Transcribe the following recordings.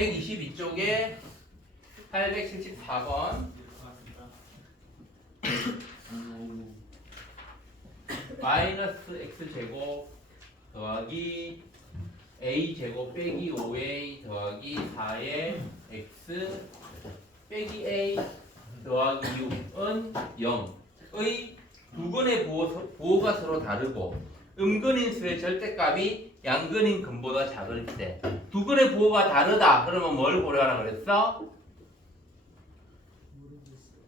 122쪽에 874번 마이너스 x제곱 더하기 a제곱 빼기 5a 더하기 4의 x 빼기 a 더하기 6은 0의 두근의 부호가 서로 다르고 음근인수의 절대값이 양근인 근보다 작을 때 두근의 부호가 다르다 그러면 뭘 고려하라 그랬어?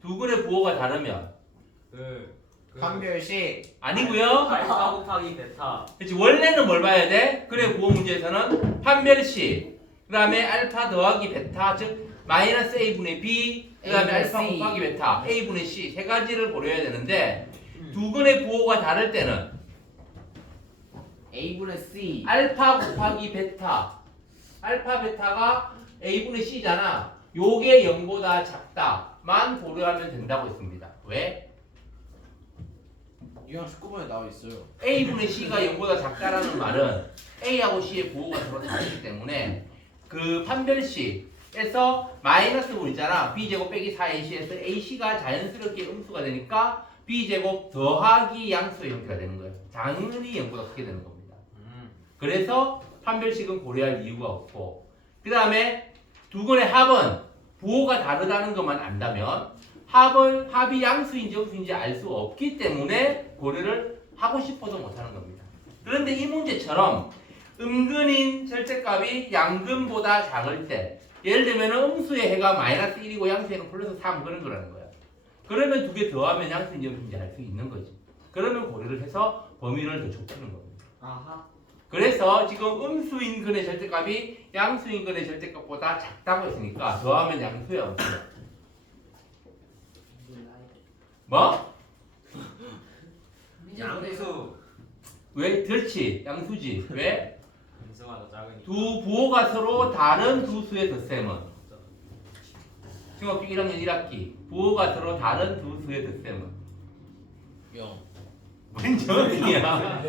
두근의 부호가 다르면 판별식 아니고요. 알파 곱하기 베타. 그렇지 원래는 뭘 봐야 돼? 그래 부호 문제에서는 판별식 그 다음에 알파 더하기 베타 즉 마이너스 a분의 b 그 다음에 알파 C. 곱하기 베타 a분의 c 세 가지를 고려해야 되는데 두근의 부호가 다를 때는 A분의 C 알파 곱하기 베타 알파 베타가 a분의 c잖아 요게 0보다 작다만 고려하면 된다고 했습니다. 왜? 유형 19번에 나와 있어요. a분의 c가 0보다 작다라는 말은 a하고 c의 부호가 서로 다르기 때문에 그 판별식에서 마이너스 분 있잖아 b제곱 빼기 4ac에서 ac가 자연스럽게 음수가 되니까 b제곱 더하기 양수의 형태가 되는 거예요. 당연히 0보다 크게 되는 겁니다. 그래서 판별식은 고려할 이유가 없고 그 다음에 두근의 합은 부호가 다르다는 것만 안다면 합이 양수인지 음수인지 알 수 없기 때문에 고려를 하고 싶어도 못하는 겁니다. 그런데 이 문제처럼 음근인 절대값이 양근보다 작을 때 예를 들면 음수의 해가 마이너스 1이고 양수의 해는 플러스 3 그런 거라는 거야. 그러면 두 개 더하면 양수인지 음수인지 알 수 있는 거지. 그러면 고려를 해서 범위를 더 좁히는 겁니다. 아하. 그래서 지금 음수인 근의 절대값이 양수인 근의 절대값보다 작다고 했으니까 더하면 양수야 음수야. 뭐? 양수. 왜? 그렇지 양수지. 왜? 음수가 더 작으니까. 두 부호가 서로 다른 두 수의 덧셈은 중학교 1학년 1학기 부호가 서로 다른 두 수의 덧셈은 0 완전이야.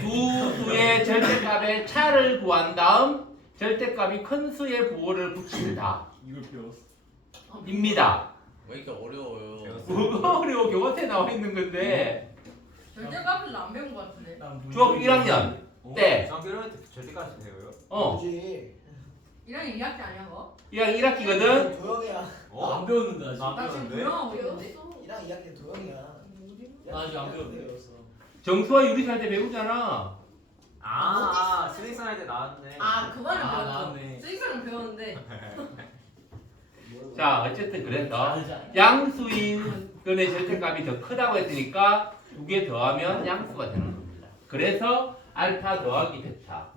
두 수의 절대값의 차를 구한 다음 절대값이 큰 수의 부호를 붙인다 이걸 배웠어. 입니다. 왜 이렇게 어려워요? 뭐가 어려워 교과서에 나와 있는 건데 절대 값을 안 배운 것 같은데. 중학교 1학년 때 중학교 1학년 때 절대까지 배워요? 뭐지? 1학년 2학기 아니야 그거? 1학년 1학기거든. 도영이야. 어? 안 배웠는데 아직. 나 나 지금 배웠는데? 조용하고 있는데. 1학 2학기 도영이야. 나 아직 안 배웠는데. 정수와 유리살 때 배우잖아. 스윙선 할 때 나왔네. 아 그거는 아, 배웠어. 나왔네. 스윙스는 배웠는데. 자 어쨌든 그래서 양수인 근의 절대값이 더 크다고 했으니까 두 개 더하면 양수가 되는 겁니다. 그래서 알파 더하기 베타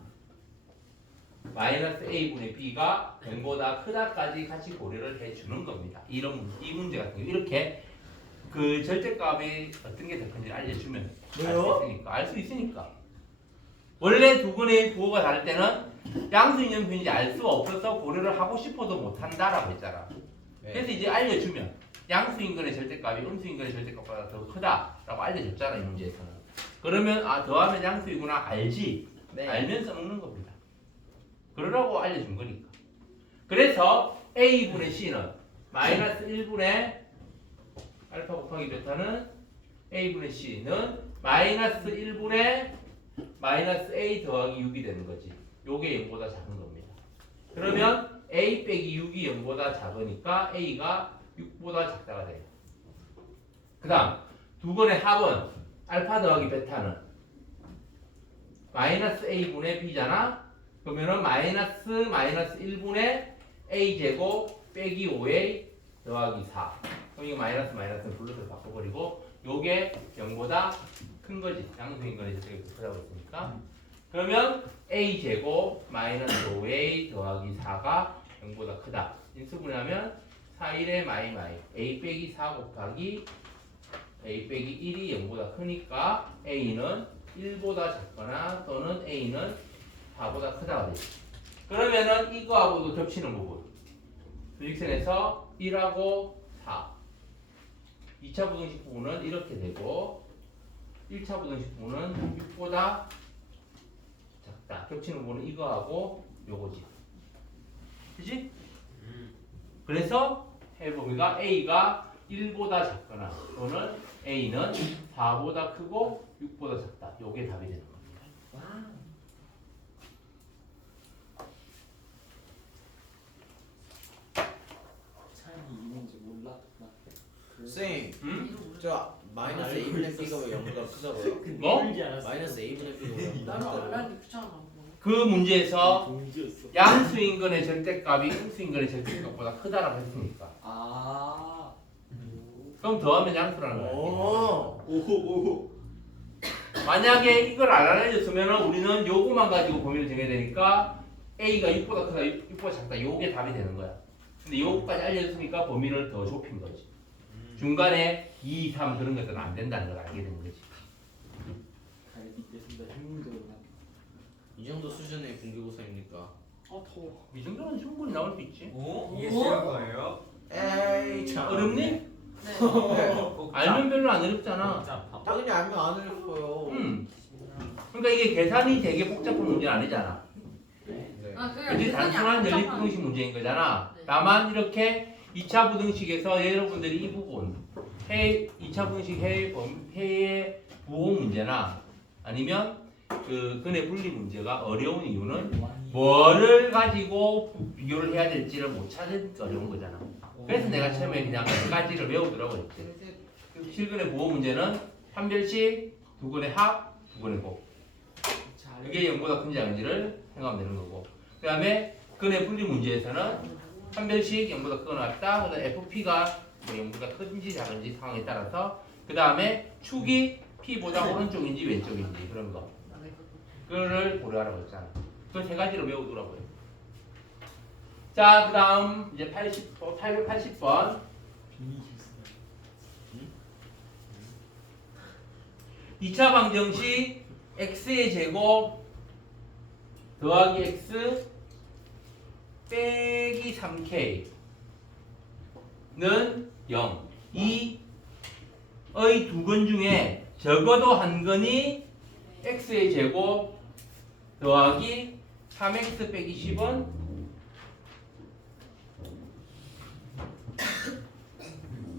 마이너스 a분의 b가 0보다 크다까지 같이 고려를 해주는 겁니다. 이 문제 같은 경우 이렇게 그 절대값이 어떤 게 더 큰지 알려주면 알 수 있으니까 원래 두 근의 부호가 다를 때는 양수인 양수인지 알 수가 없어서 고려를 하고 싶어도 못한다라고 했잖아. 그래서 이제 알려주면 양수인근의 절대값이 음수인근의 절대값보다 더 크다라고 알려줬잖아 이 문제에서는. 그러면 더하면 양수이구나 알지. 네. 알면서 먹는 겁니다. 그러라고 알려준 거니까. 그래서 a분의 c는 마이너스 1분의 알파 곱하기 베타는 a분의 c는 마이너스 1분의 마이너스 a 더하기 6이 되는 거지. 요게 0보다 작은 겁니다. 그러면 a 빼기 6이 0보다 작으니까 a가 6보다 작다가 돼요. 그 다음 두 번의 합은 알파 더하기 베타는 마이너스 a분의 b잖아. 그러면은 마이너스 1분의 a제곱 빼기 5a 더하기 4. 그럼 이거 마이너스 마이너스는 플러스로 바꿔버리고 요게 0보다 큰 거지. 양수인 거는 저쪽에 크다고 했으니까. 그러면 a제곱 마이너스 5a 더하기 4가 0보다 크다. 인수분해하면 4일의 마이 a 빼기 4 곱하기 a 빼기 1이 0보다 크니까 a는 1보다 작거나 또는 a는 4보다 크다가 되죠. 그러면은 이거하고도 겹치는 부분. 수직선에서 1하고 4. 2차 부등식 부분은 이렇게 되고 1차 부등식 부분은 6보다 작다. 겹치는 부분은 이거하고 요거지. 그지? 그래서 해보니까 A가 1보다 작거나 또는 A는 4보다 크고 6보다 작다. 요게 답이 되는 겁니다. 와. 차이 있는지 몰라. 쌤, 응? 저 마이너스 A분의 B가 왜 0보다 크다고요? 뭐? 마이너스 A분의 B가 왜 0보다 나는 안 크다고요? 하기 귀찮아. 그 문제에서 동지였어. 양수인근의 절대값이 음수인근의 절대값보다 크다라고 했으니까. 아. 그럼 더하면 양수라는 거야. 오. 오호. 만약에 이걸 안 알려줬으면 우리는 요거만 가지고 범위를 정해야 되니까 A가 6보다 크다, 6보다 작다. 요게 답이 되는 거야. 근데 요거까지 알려줬으니까 범위를 더 좁힌 거지. 중간에 2, 3 그런 것들은 안 된다는 걸 알게 되는 거지. 갈비 때문에 힘들구나. 이 정도 수준의 중개고사입니까? 아 더워. 이 정도는 충분히 나올 수 있지. 오? 이게 오? 쉬운 거예요? 에이 참. 어렵니? 네. 알면 별로 안 어렵잖아. 당연히 알면 안 어렵고요. 그러니까 이게 계산이 되게 복잡한 문제는 아니잖아. 네. 아 그게 그게 계산이 단순한 안 연립 복잡한- 부등식 문제인 거잖아. 네. 다만 이렇게 2차 부등식에서 여러분들이 이 부분 2차 부등식 해의 부호 문제나 아니면 그 근의 분리 문제가 어려운 이유는 뭐를 가지고 비교를 해야 될지를 못 찾으니까 어려운 거잖아. 그래서 내가 처음에 그냥 한 가지를 외우더라고 했지. 실근의 부호 문제는 판별식, 두근의 합, 두근의 곱. 그게 0보다 큰지 작은지를 생각하면 되는 거고. 그 다음에 근의 분리 문제에서는 판별식 0보다 크거나 같다. 그다음 FP가 뭐 0보다 큰지 작은지 상황에 따라서. 그 다음에 축이 P보다 오른쪽인지 왼쪽인지 그런 거. 그거를 고려하라고 했잖아. 그 세 가지를 외우더라고요. 자, 그 다음 이제 880번. 2차 방정식 x의 제곱 더하기 x 빼기 3k는 0. 이의 두 건 중에 적어도 한 건이 x의 제곱 더하기 3x 빼기 10은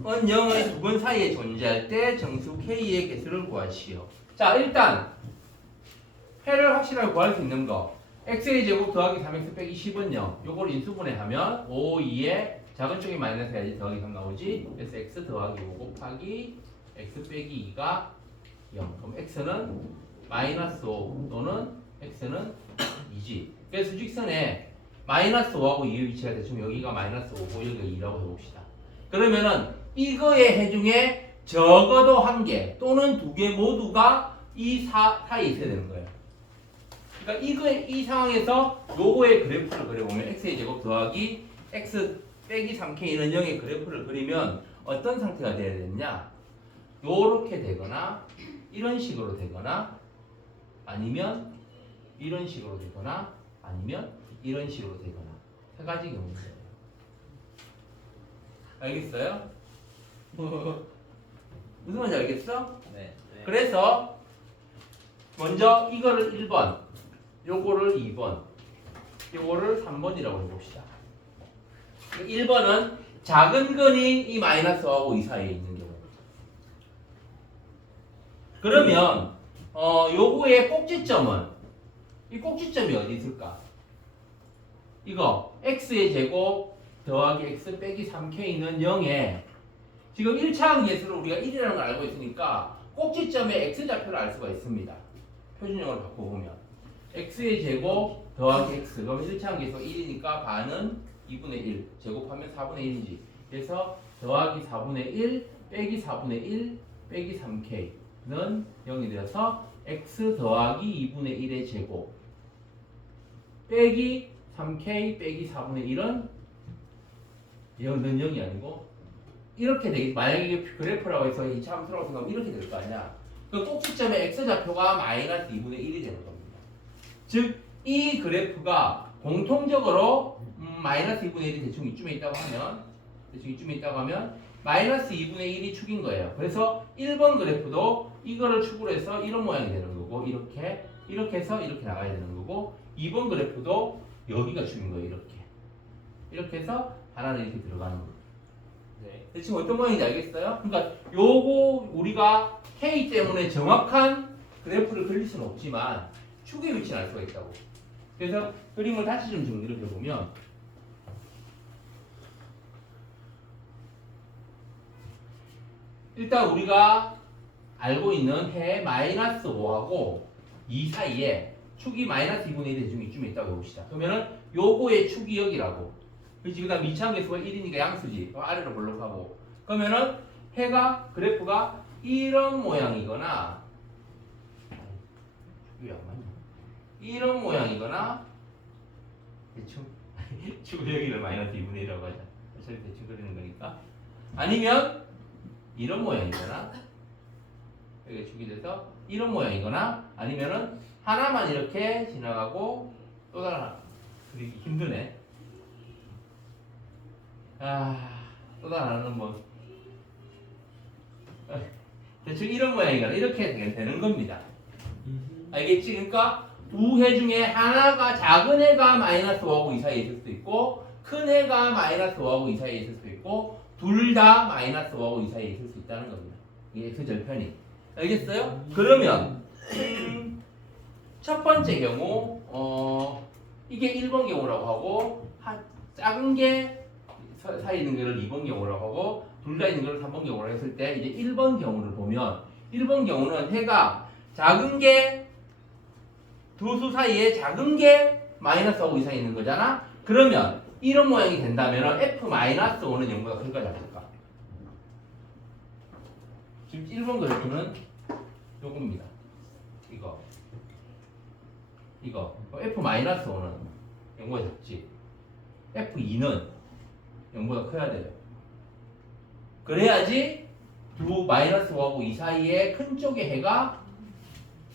은 0의 두 건 사이에 존재할 때 정수 k의 개수를 구하시오. 자, 일단 해를 확실하게 구할 수 있는 거 x의 제곱 더하기 3x 빼기 10은 0. 요걸 인수분해하면 5, 2에 작은 쪽이 마이너스 해야지 더하기 3 나오지. 그래서 x 더하기 5 곱하기 x 빼기 2가 0. 그럼 x는 마이너스 5 또는 x는 2지. 그래서 수직선에 마이너스 5하고 2의 위치가 대충 여기가 마이너스 5고 여기가 2라고 해봅시다. 그러면은 이거의 해 중에 적어도 한 개 또는 두 개 모두가 이 사이에 있어야 되는 거예요. 그러니까 이 상황에서 요거의 그래프를 그려보면 x의 제곱 더하기 x 빼기 3k는 0의 그래프를 그리면 어떤 상태가 돼야 되느냐? 요렇게 되거나 이런 식으로 되거나 아니면 이런 식으로 되거나 아니면 이런 식으로 되거나 세 가지 경우입니다. 알겠어요? 무슨 말인지 알겠어? 네. 그래서 먼저 이거를 1번, 요거를 2번, 요거를 3번이라고 해봅시다. 1번은 작은 근이 이 마이너스하고 이 사이에 있는 경우. 그러면 요거의 꼭지점은 이 꼭지점이 어디 있을까? 이거 x의 제곱 더하기 x 빼기 3k는 0에 지금 1차항 계수를 우리가 1이라는 걸 알고 있으니까 꼭지점의 x좌표를 알 수가 있습니다. 표준형을 바꿔보면 x의 제곱 더하기 x 그럼 1차항 계수가 1이니까 반은 2분의 1 제곱하면 4분의 1이지. 그래서 더하기 4분의 1 빼기 4분의 1 빼기 3k는 0이 되어서 x 더하기 2분의 1의 제곱 빼기 3k 빼기 4분의 1은 0이 아니고 이렇게 되겠지. 만약에 이게 그래프라고 해서 2차 함수라고 생각하면 이렇게 될 거 아니야. 그 꼭지점의 x좌표가 마이너스 2분의 1이 되는 겁니다. 즉 이 그래프가 공통적으로 마이너스 2분의 1이 대충 이쯤에 있다고 하면 마이너스 2분의 1이 축인 거예요. 그래서 1번 그래프도 이거를 축으로 해서 이런 모양이 되는 거고 이렇게 해서 이렇게 나가야 되는 거고 2번 그래프도 여기가 축인 거예요. 이렇게 이렇게 해서 하나는 이렇게 들어가는 거예요. 네. 지금 어떤 모양인지 알겠어요? 그러니까 요거 우리가 K 때문에 정확한 그래프를 그릴 수는 없지만 축의 위치는 알 수가 있다고. 그래서 그림을 다시 좀 정리를 해보면 일단 우리가 알고 있는 해 마이너스 5하고 2 사이에 축이 마이너스 2분의 1 대중이 이쯤에 있다고 해봅시다. 그러면은 요거의 축이 여기라고. 그렇지. 그 다음 이차함계수가 1이니까 양수지. 아래로 볼록하고. 그러면은 해가 그래프가 이런 모양이거나 왜 안 맞냐? 이런 모양이거나 대충 축을 여기를 마이너스 2분의 1이라고 하자. 어차피 대충 그리는 거니까. 아니면 이런 모양이거나 여기 축이 돼서 이런 모양이거나 아니면은 하나만 이렇게 지나가고 또 다른 하나 그리기 힘드네. 또 다른 하나는 뭐 대충 이런 모양이거나 이렇게 되는 겁니다. 알겠지? 그러니까 두 해 중에 하나가 작은 해가 마이너스 5하고 2 사이에 있을 수도 있고 큰 해가 마이너스 5하고 2 사이에 있을 수도 있고 둘 다 마이너스 5하고 2 사이에 있을 수 있다는 겁니다. 이게 그 절편이. 알겠어요? 그러면 첫 번째 경우 이게 1번 경우라고 하고 작은 게 사이에 있는 거를 2번 경우라고 하고 둘 다 있는 거를 3번 경우라고 했을 때 이제 1번 경우를 보면 1번 경우는 해가 작은 게 두 수 사이에 작은 게 마이너스하고 2 사이에 있는 거잖아. 그러면 이런 모양이 된다면 F-5는 0보다 클까 작을까? 지금 1번 그래프는 요겁니다. 이거 F-5는 0보다 작지. F2는 0보다 커야 돼요. 그래야지 두 마이너스 5하고 2 사이에 큰 쪽의 해가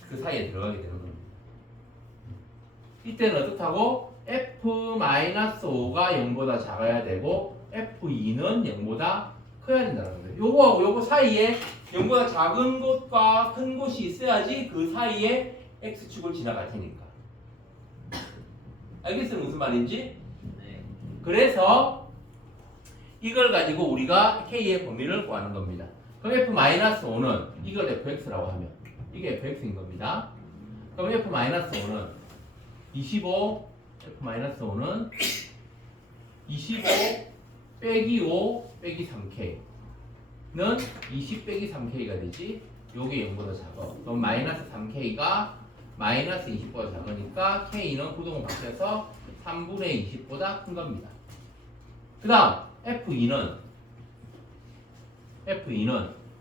그 사이에 들어가게 되는 겁니다. 이때는 어떻다고? F-5가 0보다 작아야 되고 F2는 0보다 커야 된다는 거예요. 요거하고 요거 사이에 0보다 작은 곳과 큰 곳이 있어야지 그 사이에 X축을 지나갈 테니까. 알겠어요? 무슨 말인지? 네. 그래서 이걸 가지고 우리가 K의 범위를 구하는 겁니다. 그럼 F-5는 이걸 Fx라고 하면 이게 Fx인 겁니다. 그럼 F-5는 25 F-5는 25 빼기 5 빼기 3K는 20 빼기 3K가 되지. 요게 0보다 작아. 그럼 마이너스 3K가 마이너스 20보다 작으니까 K는 구동은 바뀌어서 3분의 20보다 큰 겁니다. 그 다음 F2는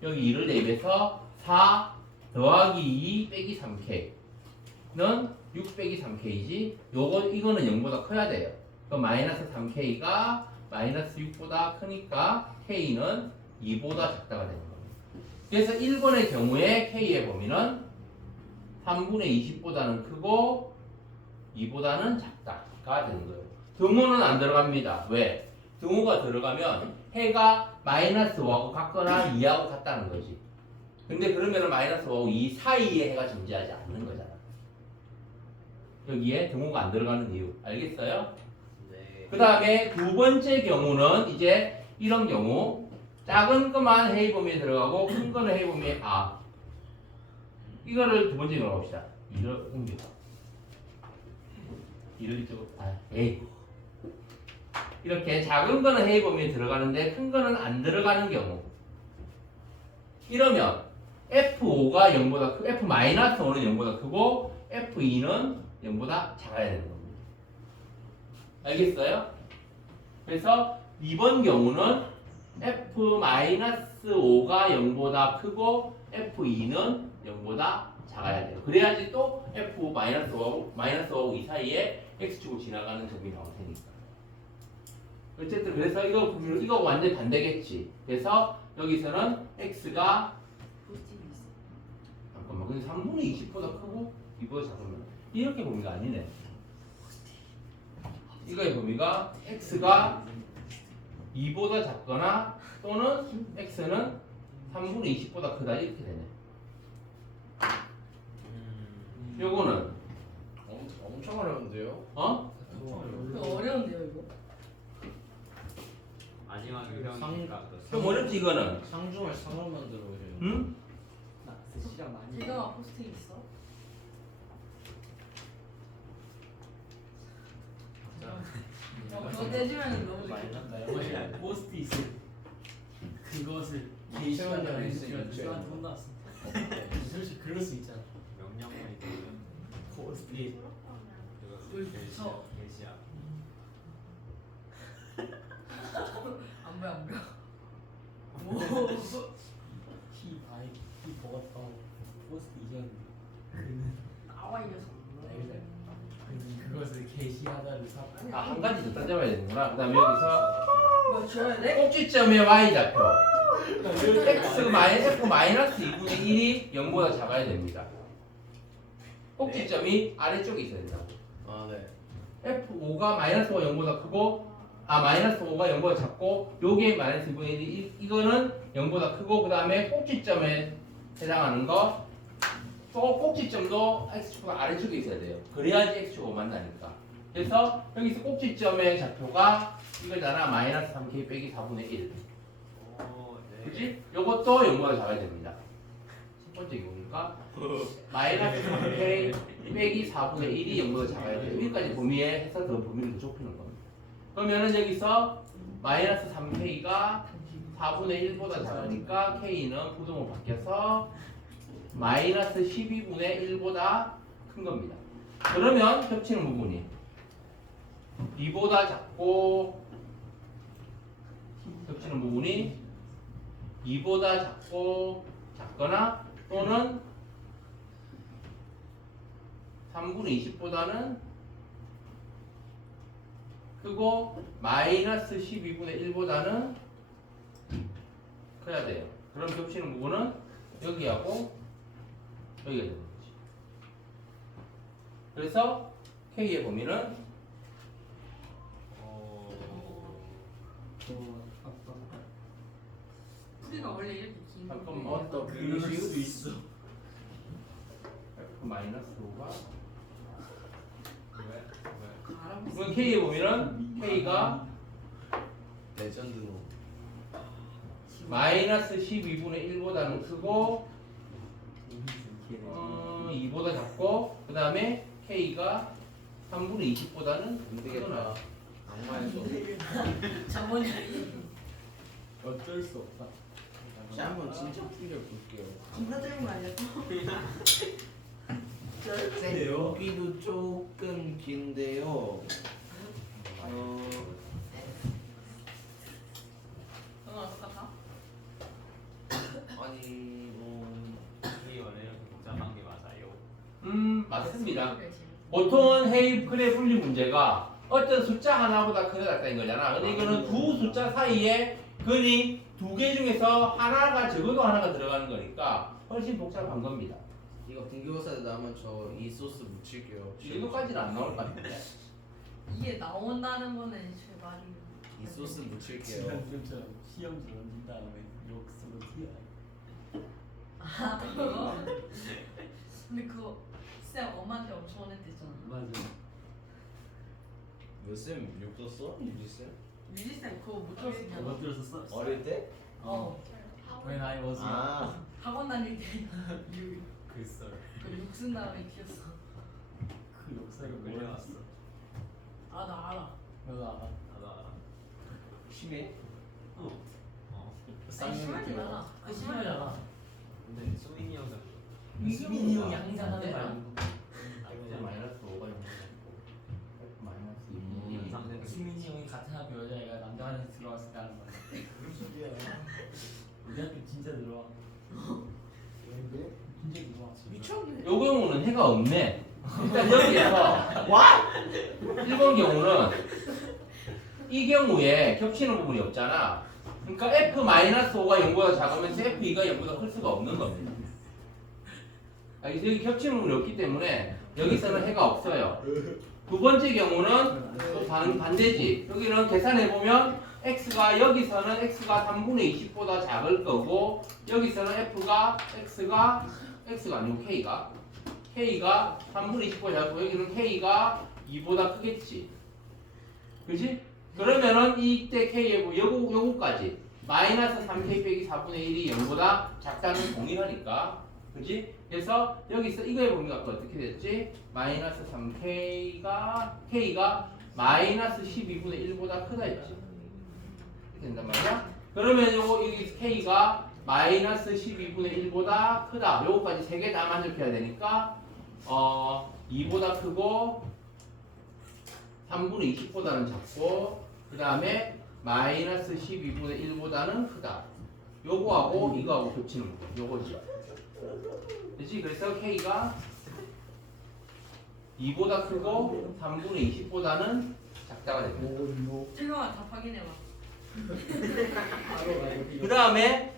여기 2를 대입해서 4 더하기 2 빼기 3K는 6 빼기 3K지. 이거는 0보다 커야 돼요. 그럼 마이너스 3K가 마이너스 6보다 크니까 K는 2보다 작다가 되는 겁니다. 그래서 1번의 경우에 K의 범위는 3분의 20보다는 크고 2보다는 작다가 되는 거예요. 등호는 안 들어갑니다. 왜? 등호가 들어가면 해가 마이너스 5하고 같거나 2하고 같다는 거지. 근데 그러면 마이너스 5하고 2 사이에 해가 존재하지 않는 거잖아. 여기에 등호가 안 들어가는 이유 알겠어요? 네. 그 다음에 두 번째 경우는 이제 이런 경우 작은 것만 해의 범위에 들어가고 큰 거는 해의 범위에 이거를 두 번째 경우로 봅시다. 이를 옮겨. 이를 이쪽으로 이렇게 작은 거는 해의 범위에 들어가는데 큰 거는 안 들어가는 경우 이러면 F5가 0보다 크고 F-5는 0보다 크고 F2는 0보다 작아야 되는 겁니다. 알겠어요? 그래서 이번 경우는 F-5가 0보다 크고 F2는 0보다 작아야 돼요. 그래야지 또 F-5하고 2 사이에 X축으로 지나가는 점이 나올 테니까. 어쨌든 그래서 이거 완전 반대겠지. 그래서 여기서는 X가 잠깐만 근데 3분의 20보다 크고 2보다 작으면 이렇게 범위가 아니네. 이거의 범위가 X가 2보다 작거나 또는 X는 3분의 20보다 크다 이렇게 되네. 요거는 엄청 어려운데요? 어? 이거 어려운데요 이거? 명이니까. 좀 어렵지 이거는. 상중을 상으로 만들어 오세요. 응? 나 스시랑 많이. 지금 포스트 있어? 그거 떼주면 너무 많이 좋겠다. 난다. 영어시 포스트 있어. 그것을 세원이 게시하다 형이 해주면 있으니까 저한테 혼났어. 솔직히 그럴 수 있잖아. 명령만 있으면 포스트. 저- 게시야. 안 보여 안 보여. 히 바이 히 버거터 포스트 이겼는데 그는 나와 이 녀석. 그는 그것을 게시하다를 사. 아 한 가지 더 따져봐야 되는구나. 그다음에 여기서 뭐 줘야 돼? 꼭지점의 y 좌표 x f 마이너스 2분의 1이 0보다 작아야 됩니다. 꼭지점이 아래쪽에 있어야 된다고. 아 네. f5가 마이너스 5가 0보다 크고 마이너스 5가 0보다 작고 요게 마이너스 2분의 1이 이거는 0보다 크고 그 다음에 꼭지점에 해당하는 거 또 꼭지점도 x축과 아래쪽에 있어야 돼요. 그래야지 x축하고 만나니까. 그래서 여기서 꼭지점의 좌표가 이거잖아. 마이너스 3k 빼기 4분의 1. 오, 네. 그치? 요것도 0보다 작아야 됩니다. 첫 번째 경우니까 마이너스 3k 빼기 4분의 1이 0보다 작아야 돼요. 여기까지 범위에 해서 더 범위를 더 좁히는 겁니다. 그러면은 여기서 마이너스 3k가 4분의 1보다 작으니까 k는 부동으로 바뀌어서 마이너스 12분의 1보다 큰 겁니다. 그러면 겹치는 부분이 2보다 작고 겹치는 부분이 2보다 작고 작거나 또는 3분의 20보다는 크고 마이너스 12분의 1보다는 커야 돼요. 그럼 겹치는 부분은 여기하고 여기가 되는 거지. 그래서 K의 범위는 풀이가 원래 이렇게 긴 건데. 잠깐만. 또 그럴 수 있어. F 마이너스 5가 왜? 알아보고 있어. 그럼 K의 범위는 K가 레전드로. 마이너스 12분의 1보다는 크고 2보다 작고 그 다음에 K가 3분의 20보다는 안 되겠다. 악마에서. 자본주의. 어쩔 수 없다. 자 한번 진짜 풀려 볼게요. 존나 짧은 거 아니야? 여기도 조금 긴데요. 너랑 똑같아? 아니 이게 원래 이렇게 복잡한 게 맞아요. 맞습니다. 보통은 헤이플의 분리 문제가 어떤 숫자 하나보다 크게 같다는 거잖아. 근데 이거는 두 숫자 사이에 근이 두 개 중에서 하나가 적어도 하나가 들어가는 거니까 훨씬 복잡한 겁니다. 이거 분교사에 나오면 저 이 소스 묻힐게요. 이 정도까지는 안 나올 것 같은데. 이게 나온다는 거는 제발이에요. 이 소스 묻힐게요. 지난주처럼 시험 던진 다음에 욕쓰고 튀어. 아 그거? 근데 그거 쌤 엄마한테 엄청 혼냈댔잖아. 맞아. 몇쌤 욕 썼어? 유리 쌤? 유지 쌤 그거 못 들었었냐? 못 들었었어? 어릴 때? 어. When I was young. 아 학원 다닐 때 글썰. 욕 쓴 다음에 튀었어. 그 역사가 끌려왔어. 뭐였지? 아 나 알아. 너도 알아? 나도 알아. 심해? 어. 아니 심하진 않아. 그 심하잖아. 근데 수인이 형은 수민이 형이 항상 하는 말. F 마이너스 5가 0보다 작고 F 마이너스 2분의 1이 상대는 수민이 형이 같은 학교 여자애가 남자 화장실 들어왔을 때 하는 거야. 무슨 소리야? 우리 학교 진짜 들어와. 진짜 들어와. 미쳤네. 요 경우는 해가 없네. 일단 여기에서 일본 경우는 이 경우에 겹치는 부분이 없잖아. 그러니까 F-5가 0보다 작으면서 F2가 0보다 클 수가 없는 겁니다. 그래서 여기 겹치는 부분이 없기 때문에 여기서는 해가 없어요. 두 번째 경우는 또 반대지. 여기는 계산해보면 X가 여기서는 X가 3분의 20보다 작을 거고 여기서는 X가 아니고 K가 3분의 20보다 작고 여기는 K가 2보다 크겠지. 그치? 그러면은 이때 K의 요거까지 마이너스 3k 빼기 4분의 1이 0보다 작다는 동일하니까. 그지? 그래서 여기서 이거의 범위가 아까 어떻게 됐지? 마이너스 3k가 마이너스 12분의 1보다 크다 했지. 이렇게 된단 말이야. 그러면 요거 여기 k가 마이너스 12분의 1보다 크다. 요거까지 세 개 다 만족해야 되니까 2보다 크고 3분의 20보다는 작고 그 다음에 마이너스 12분의 1보다는 크다. 요거하고 이거하고 겹치는 거. 요거지. 그렇지? 그래서 k가 2보다 크고 3분의 20보다는 작다가 됩니다. 잠깐만 다 확인해봐. 그 다음에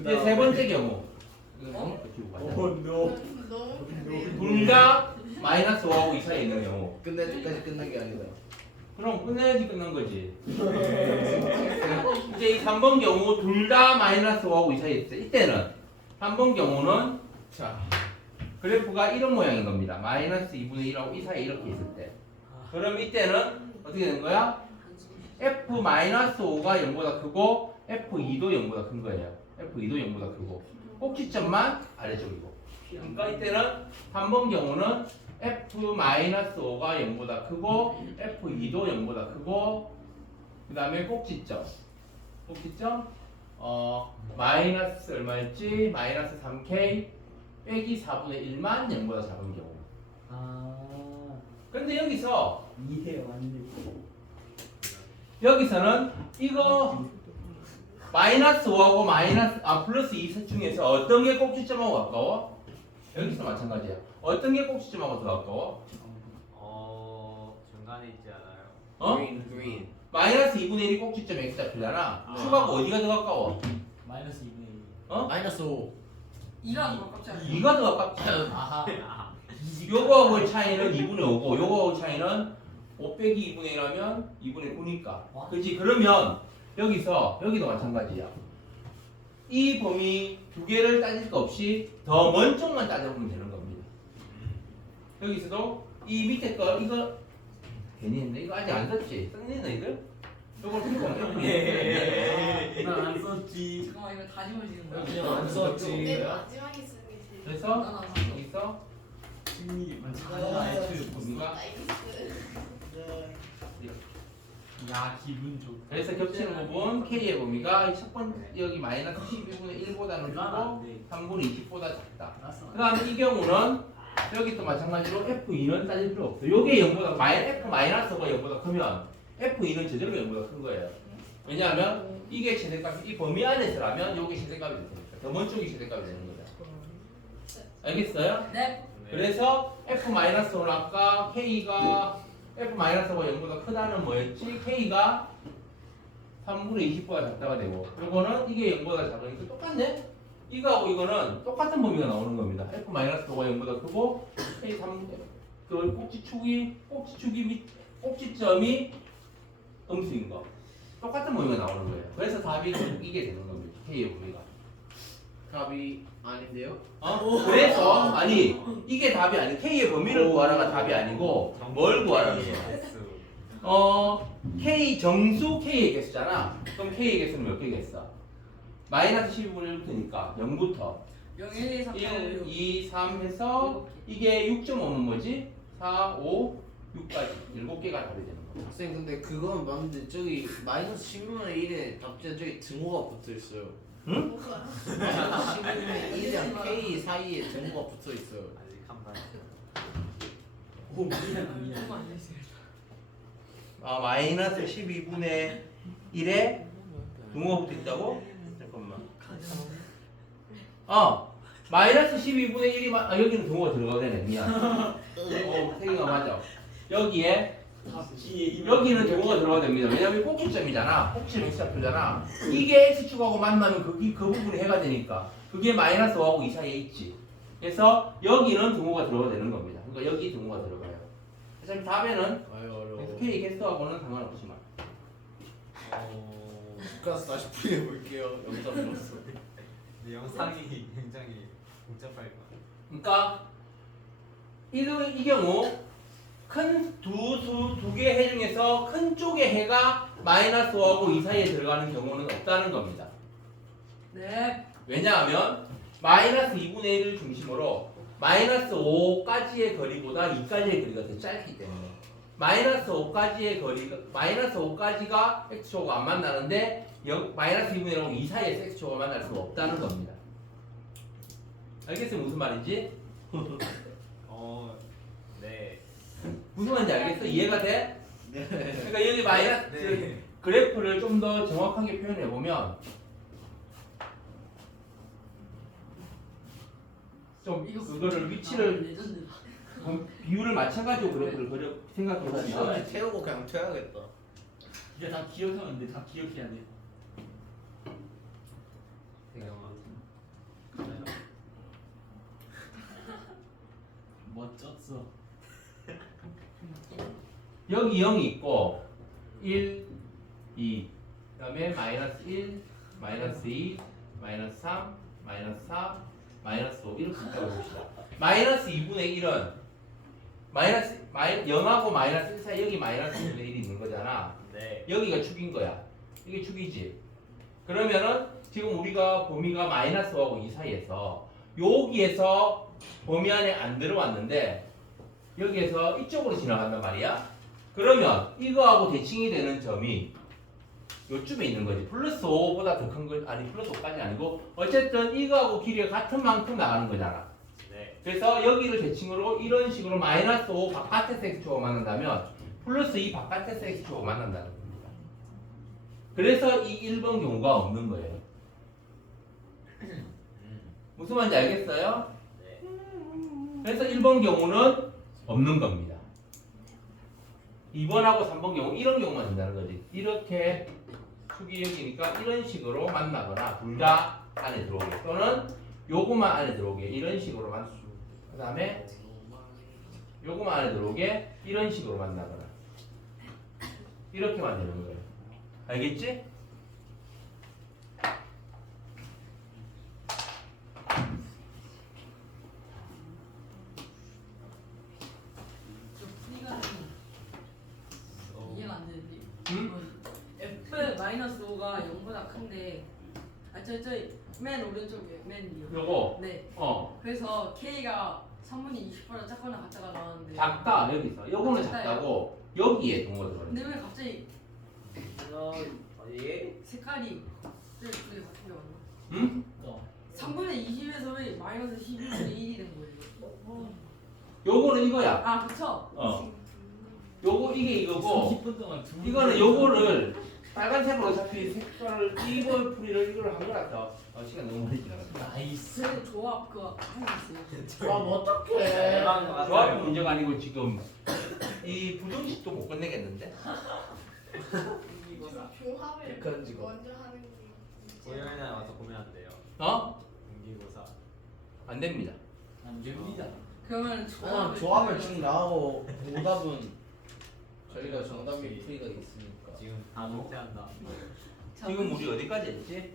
이제 세 번째 경우. 어? 둘 다 마이너스 5하고 이 사이에 있는 경우. 끝낼 때까지 끝난 게 아니다. 그럼 끝내야지 끝난 거지. 이제 이 3번 경우 둘 다 마이너스 5하고 이 사이에 있어. 이때는 3번 경우는 자 그래프가 이런 모양인 겁니다. 마이너스 2분의 1하고 이 사이에 이렇게 있을 때. 그럼 이때는 어떻게 되는 거야? F-5가 0보다 크고 F2도 0보다 큰 거예요. F2도 0보다 크고 꼭지점만 아래쪽이고. 그러니까 이때는 3번 경우는 F-5가 0보다 크고 F2도 0보다 크고 그 다음에 꼭지점 마이너스 얼마였지? 마이너스 3K 빼기 4분의 1만 0보다 작은 경우. 아 근데 여기서 이해 완전. 여기서는 이거 마이너스 5하고 플러스 2 중에서 어떤 게 꼭지점하고 가까워? 여기서 마찬가지야. 어떤 게 꼭지점하고 더 가까워? 중간에 있지 않아요? 어? green. 마이너스 2분의 1이 꼭지점 x 잡히잖아. 축하고 어디가 더 가까워? 마이너스 2분의 1. 어? 마이너스 5. 2가 더 가깝지 않아? 2가 더 가깝지. 아하. 요거하고의 차이는 2분의 5고 요거하고의 차이는 5 빼기 2분의 1하면 2분의 9니까. 그렇지? 그러면 여기도 마찬가지야. 이 범위 두 개를 따질 거 없이 더 먼 쪽만 따져보면 되는 겁니다. 여기서도 이 밑에 거 이거 괜히 했네. 이거 아직 안 썼지? 썼니 너희들? 요걸 풀고 난안 썼지. 잠깐만 이거 다 지워지는 거야? 그냥 안 썼지. 맨 마지막에 쓰는 게 제일 그래서 난 안 썼어. 여기서 심리 만지고 범위가 나이스. 야 기분 좋다. 그래서 겹치는 부분 K의 범위가 첫 번째 여기 마이너스 12분의 1보다는 크고 3분의 20보다 작다. 그 다음에 이 경우는 여기 또 마찬가지로 F2는 따질 필요 없어. 요게 0보다 F-가 0보다 크면 F2는 저절로 0보다 큰 거예요. 왜냐하면 이게 최대값이 이 범위 안에서라면 요게 최대값이 되니까 더 먼 쪽이 최대값이 되는 거죠. 알겠어요? 네. 그래서 F-는 아까 K가 F-가 0보다 크다는 뭐였지? K가 3분의 20보다 작다가 되고 요거는 이게 0보다 작으니까 똑같네? 이거하고 이거는 똑같은 범위가 나오는 겁니다. F-가 0보다 크고 K 3 그 꼭지점이 음수인 거 똑같은 범위가 나오는 거예요. 그래서 답이 이게 되는 겁니다. K의 범위가. 답이 아닌데요? 그래서 아니 이게 답이 아니 K의 범위를 구하라가 답이 아니고 뭘 구하라는 거야? K 정수 K의 개수잖아. 그럼 K의 개수는 몇 개겠어? 마이너스 12분의 1부터니까 0부터 0, 1, 2, 3, 4, 5, 1, 6 2, 3 해서 이게 6.5면 뭐지? 4, 5, 6까지 7개가 답이 되는 거야. 학생 근데 그건 맞는데 저기 마이너스 10분의 1에 답지에 저기 등호가 붙어 있어요. 뭐가? 마이너스 10분의 1이랑 K 사이에 등호가 붙어 있어요. 아직 한 번. 오 미안. 그거 안 됐어요. 마이너스 12분의 1에 등호가 붙어 있다고? 잠깐만. 마이너스 12분의 1이 여기는 등호가 들어가네. 미안. 태경아 맞아. 여기에 여기는 등호가 들어가야 됩니다. 왜냐면 꼭지점이잖아. 꼭지점 X좌표잖아. 이게 X축하고 만나면 그 부분이 해가 되니까 그게 마이너스 5하고 이 사이에 있지. 그래서 여기는 등호가 들어가야 되는 겁니다. 그러니까 여기 등호가 들어가요. 그래서 답에는 아유 어려워. K 개수하고는 상관없지만 가서 다시 풀어볼게요. 영상 들었어. 근데 영상이 굉장히 복잡할 것 같아요. 그러니까 이 경우 큰 두 개 해 중에서 큰 쪽의 해가 마이너스 5하고 2 사이에 들어가는 경우는 없다는 겁니다. 네. 왜냐하면 마이너스 2분의 1을 중심으로 마이너스 5까지의 거리보다 2까지의 거리가 더 짧기 때문에 마이너스 5까지의 거리가 마이너스 5까지가 x축하고 안 만나는데 마이너스 2분의 1하고 2 사이에서 x축하고 만날 수가 없다는 겁니다. 알겠어요? 무슨 말인지? 네. 무슨 말인지 알겠어? 이해가 돼? 네. 그러니까 여기 마이너스 네. 그래프를 좀 더 정확하게 표현해 보면 좀 그거를 위치를 레전드. 비율을 맞춰가지고 그래프를 그려 생각해 보면 시험지 태우고 그냥 퇴야겠다. 이제 다 기억하면 돼. 다 기억해야 돼. 멋졌어. 여기 0이 있고 1, 2 그다음에 마이너스 1, 마이너스 2, 마이너스 3, 마이너스 4, 마이너스 5 이렇게 있다고 봅시다. 마이너스 2분의 1은 마이너스 0하고 마이너스 1 사이 여기 마이너스 2분의 1이 있는 거잖아. 네. 여기가 축인 거야. 이게 축이지. 그러면은 지금 우리가 범위가 마이너스 5하고 2 사이에서 여기에서 범위 안에 안 들어왔는데 여기에서 이쪽으로 지나간단 말이야. 그러면 이거하고 대칭이 되는 점이 요쯤에 있는 거지. 플러스 5보다 더 큰 거 아니 플러스 5까지 아니고 어쨌든 이거하고 길이가 같은 만큼 나가는 거잖아. 네. 그래서 여기를 대칭으로 이런 식으로 마이너스 5 바깥에서 x축하고 만난다면 플러스 2 바깥에서 x축하고 만난다는 겁니다. 그래서 이 1번 경우가 없는 거예요. 무슨 말인지 알겠어요? 네. 그래서 1번 경우는 없는 겁니다. 2번하고 3번 경우 이런 경우만 된다는 거지. 이렇게 축이 여기니까 이런 식으로 만나거나 둘 다 안에 들어오게 또는 요거만 안에 들어오게 이런 식으로 그 다음에 요거만 안에 들어오게 이런 식으로 만나거나 이렇게 만드는 거예요. 알겠지? 저 풀이가 이해가 안 되는데. 응? F 마이너스 5가 0보다 큰데 맨 오른쪽에 맨 위에. 요거 네. 그래서 K가 3분의 20보다 작거나 같다가 나왔는데. 작다 여기서 요거는 작다고 여기에 동호 들어요. 근데 왜 갑자기 예? 색깔이 둘이 같은 게 맞나? 응? 3분의 20에서 왜 마이너스 11분의 1이 된 거예요? 요거는 이거야. 아 그쵸? 요거 이게 이거고 30분 동안 두 이거는 요거를 빨간색으로 어차피 색깔을 이걸 풀이를 이걸 한 거라서 시간 너무 많이 지나갔어. 나이스. 그 조합 그거 하나 있어요. 그럼 어떡해. 대박 맞아요. 조합 문제가 아니고 지금 이 부등식도 못 끝내겠는데? 조합을 객관지고. 먼저 하는 게 고양이 와서 보면 안 돼요. 공기고사. 안 됩니다. 안 됩니다. 그러면 조합을 쭉 나가고 오답은 저희가 정답이 풀이가 있으니까. 지금 다 못해한다. 지금 우리 어디까지 했지?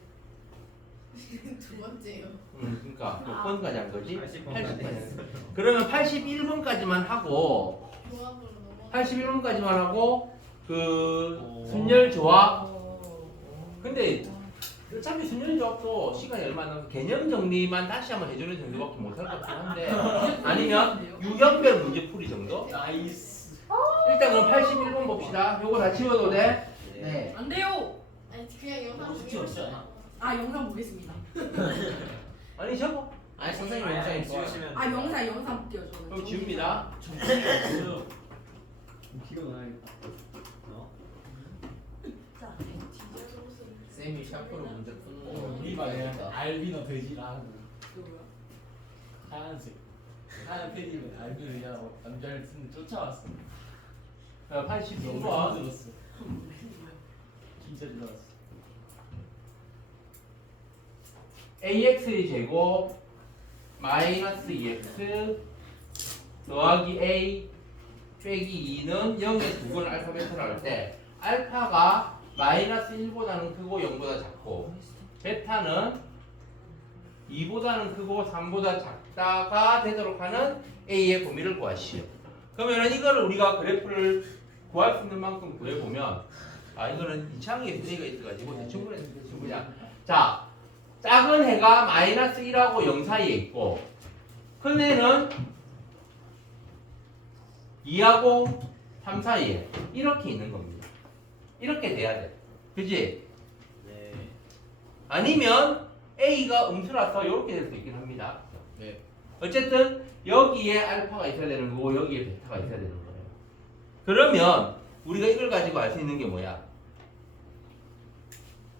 두 번째요. 그러니까 몇 번까지 한 거지? 80번까지 80번. 그러면 81번까지만 하고 조합으로 넘어. 81번까지만 하고 그 순열 조합. 근데 어차피 순열 조합도 시간이 얼마 안 남아서 개념 정리만 다시 한번 해주는 정도밖에 못할 것 같긴 한데 아니면 유형별 문제 풀이 정도? 나이스. 일단 그럼 81번 봅시다. 요거 다 지워도 돼? 네. 안 돼요. 아니 그냥 영상 어떻게 없지 않아? 아 영상 보겠습니다. 아니 접어. 아니 선생님 영상이 좋아요. 지우시면 아 영상 볼게요 저는. 그럼 지웁니다. 정신이 없어요. 기가 나야겠다. 자, 쌤이 샤프로 문제 푸는 거. 우리 반에 알비노 돼지라고 그 뭐야? 하얀색 하얀 패딩에 알비노 돼지라고 남자를 쓰는데 쫓아왔어. 81번. 들었어. 진짜 들었어. ax의 제곱 마이너스 2x 더하기 a 빼기 2는 0의 두 번을 알파벳으로 할 때 알파가 마이너스 1보다는 크고 0보다 작고 베타는 2보다는 크고 3보다 작다가 되도록 하는 a의 범위를 구하시오. 그러면 이거를 우리가 그래프를 구할 수 있는 만큼 구해보면 이거는 이창에 A가 있어가지고 대충 보자. 자, 작은 해가 마이너스 1하고 0 사이에 있고 큰 해는 2하고 3 사이에 이렇게 있는 겁니다. 이렇게 돼야 돼. 그지? 네. 아니면 A가 음수라서 이렇게 될 수 있긴 합니다. 네. 어쨌든 여기에 알파가 있어야 되는 거고 여기에 베타가 있어야 되는 거예요. 그러면 우리가 이걸 가지고 알 수 있는 게 뭐야?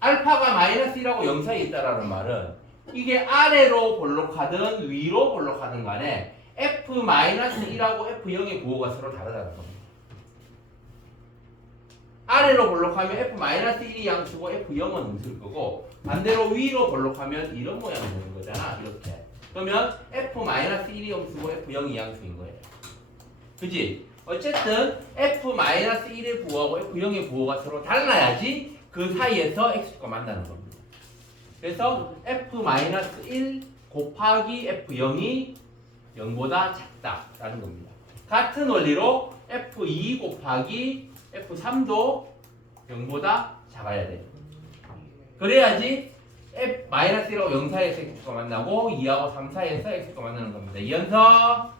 알파가 마이너스 1하고 0 사이에 있다라는 말은 이게 아래로 볼록하든 위로 볼록하든 간에 F-1하고 F0의 부호가 서로 다르다는 겁니다. 아래로 볼록하면 F-1이 양수고 F0은 음수일 거고 반대로 위로 볼록하면 이런 모양이 되는 거잖아. 이렇게. 그러면 F-1이 음수고 F0이 양수인 거예요. 그지? 어쨌든 F-1의 부호하고 F0의 부호가 서로 달라야지 그 사이에서 X가 만나는 겁니다. 그래서 F-1 곱하기 F0이 0보다 작다라는 겁니다. 같은 원리로 F2 곱하기 F3도 0보다 작아야 돼요. 그래야지 F-1하고 0 사이에서 X가 만나고 2하고 3 사이에서 X가 만나는 겁니다. 이연서.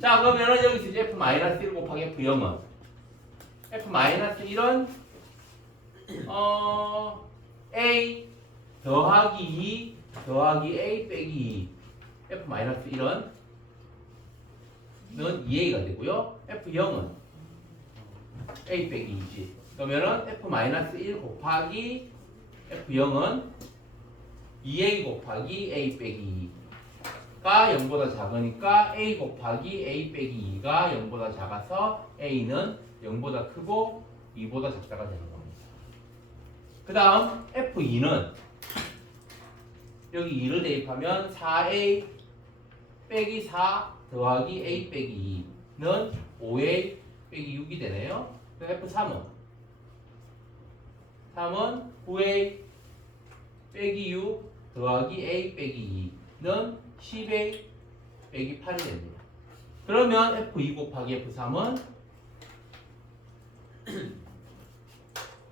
자, 그러면은 여기서 이제 F-1 곱하기 F0은 F-1은 A 더하기 2 더하기 A 빼기 2 F-1은 2A가 되고요. F0은 A 빼기 2지. 그러면은 F-1 곱하기 F0은 2A 곱하기 A 빼기 2가 0보다 작으니까 A 곱하기 A 빼기 2가 0보다 작아서 A는 0보다 크고 2보다 작다가 되는 겁니다. 그 다음 F2는 여기 2를 대입하면 4A 빼기 4 더하기 A 빼기 2는 5A 빼기 6이 되네요. F3은 9A 빼기 6 더하기 A 빼기 2는 10A 빼기 8이 됩니다. 그러면 F2 곱하기 F3은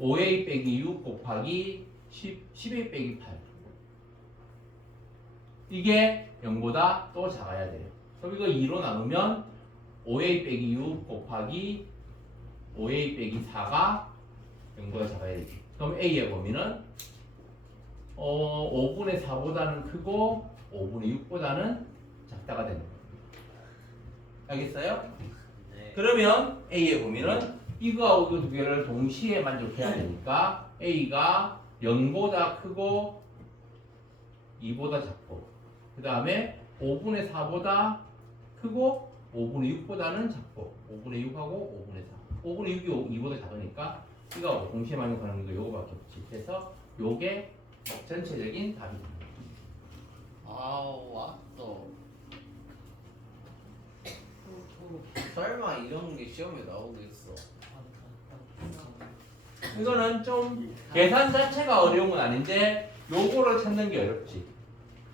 5A 빼기 6 곱하기 10A 빼기 8 이게 0보다 또 작아야 돼요. 그럼 이거 2로 나누면 5A 빼기 6 곱하기 5A 빼기 4가 0보다 작아야 되지. 그럼 A의 범위는 5분의 4보다는 크고 5분의 6보다는 작다가 되는 겁니다. 알겠어요? 네. 그러면 A의 범위는 이거하고 이거 두 개를 동시에 만족해야 되니까 A가 0보다 크고 2보다 작고 그 다음에 5분의 4보다 크고 5분의 6보다는 작고 5분의 6하고 5분의 4 5분의 6이 2보다 작으니까 이거하고 동시에 만족하는 게 요거밖에 없지. 그래서 요게 전체적인 답이 됩니다. 왔어. 설마 이런 게 시험에 나오겠어? 이거는 좀 계산 자체가 어려운 건 아닌데 요거를 찾는 게 어렵지.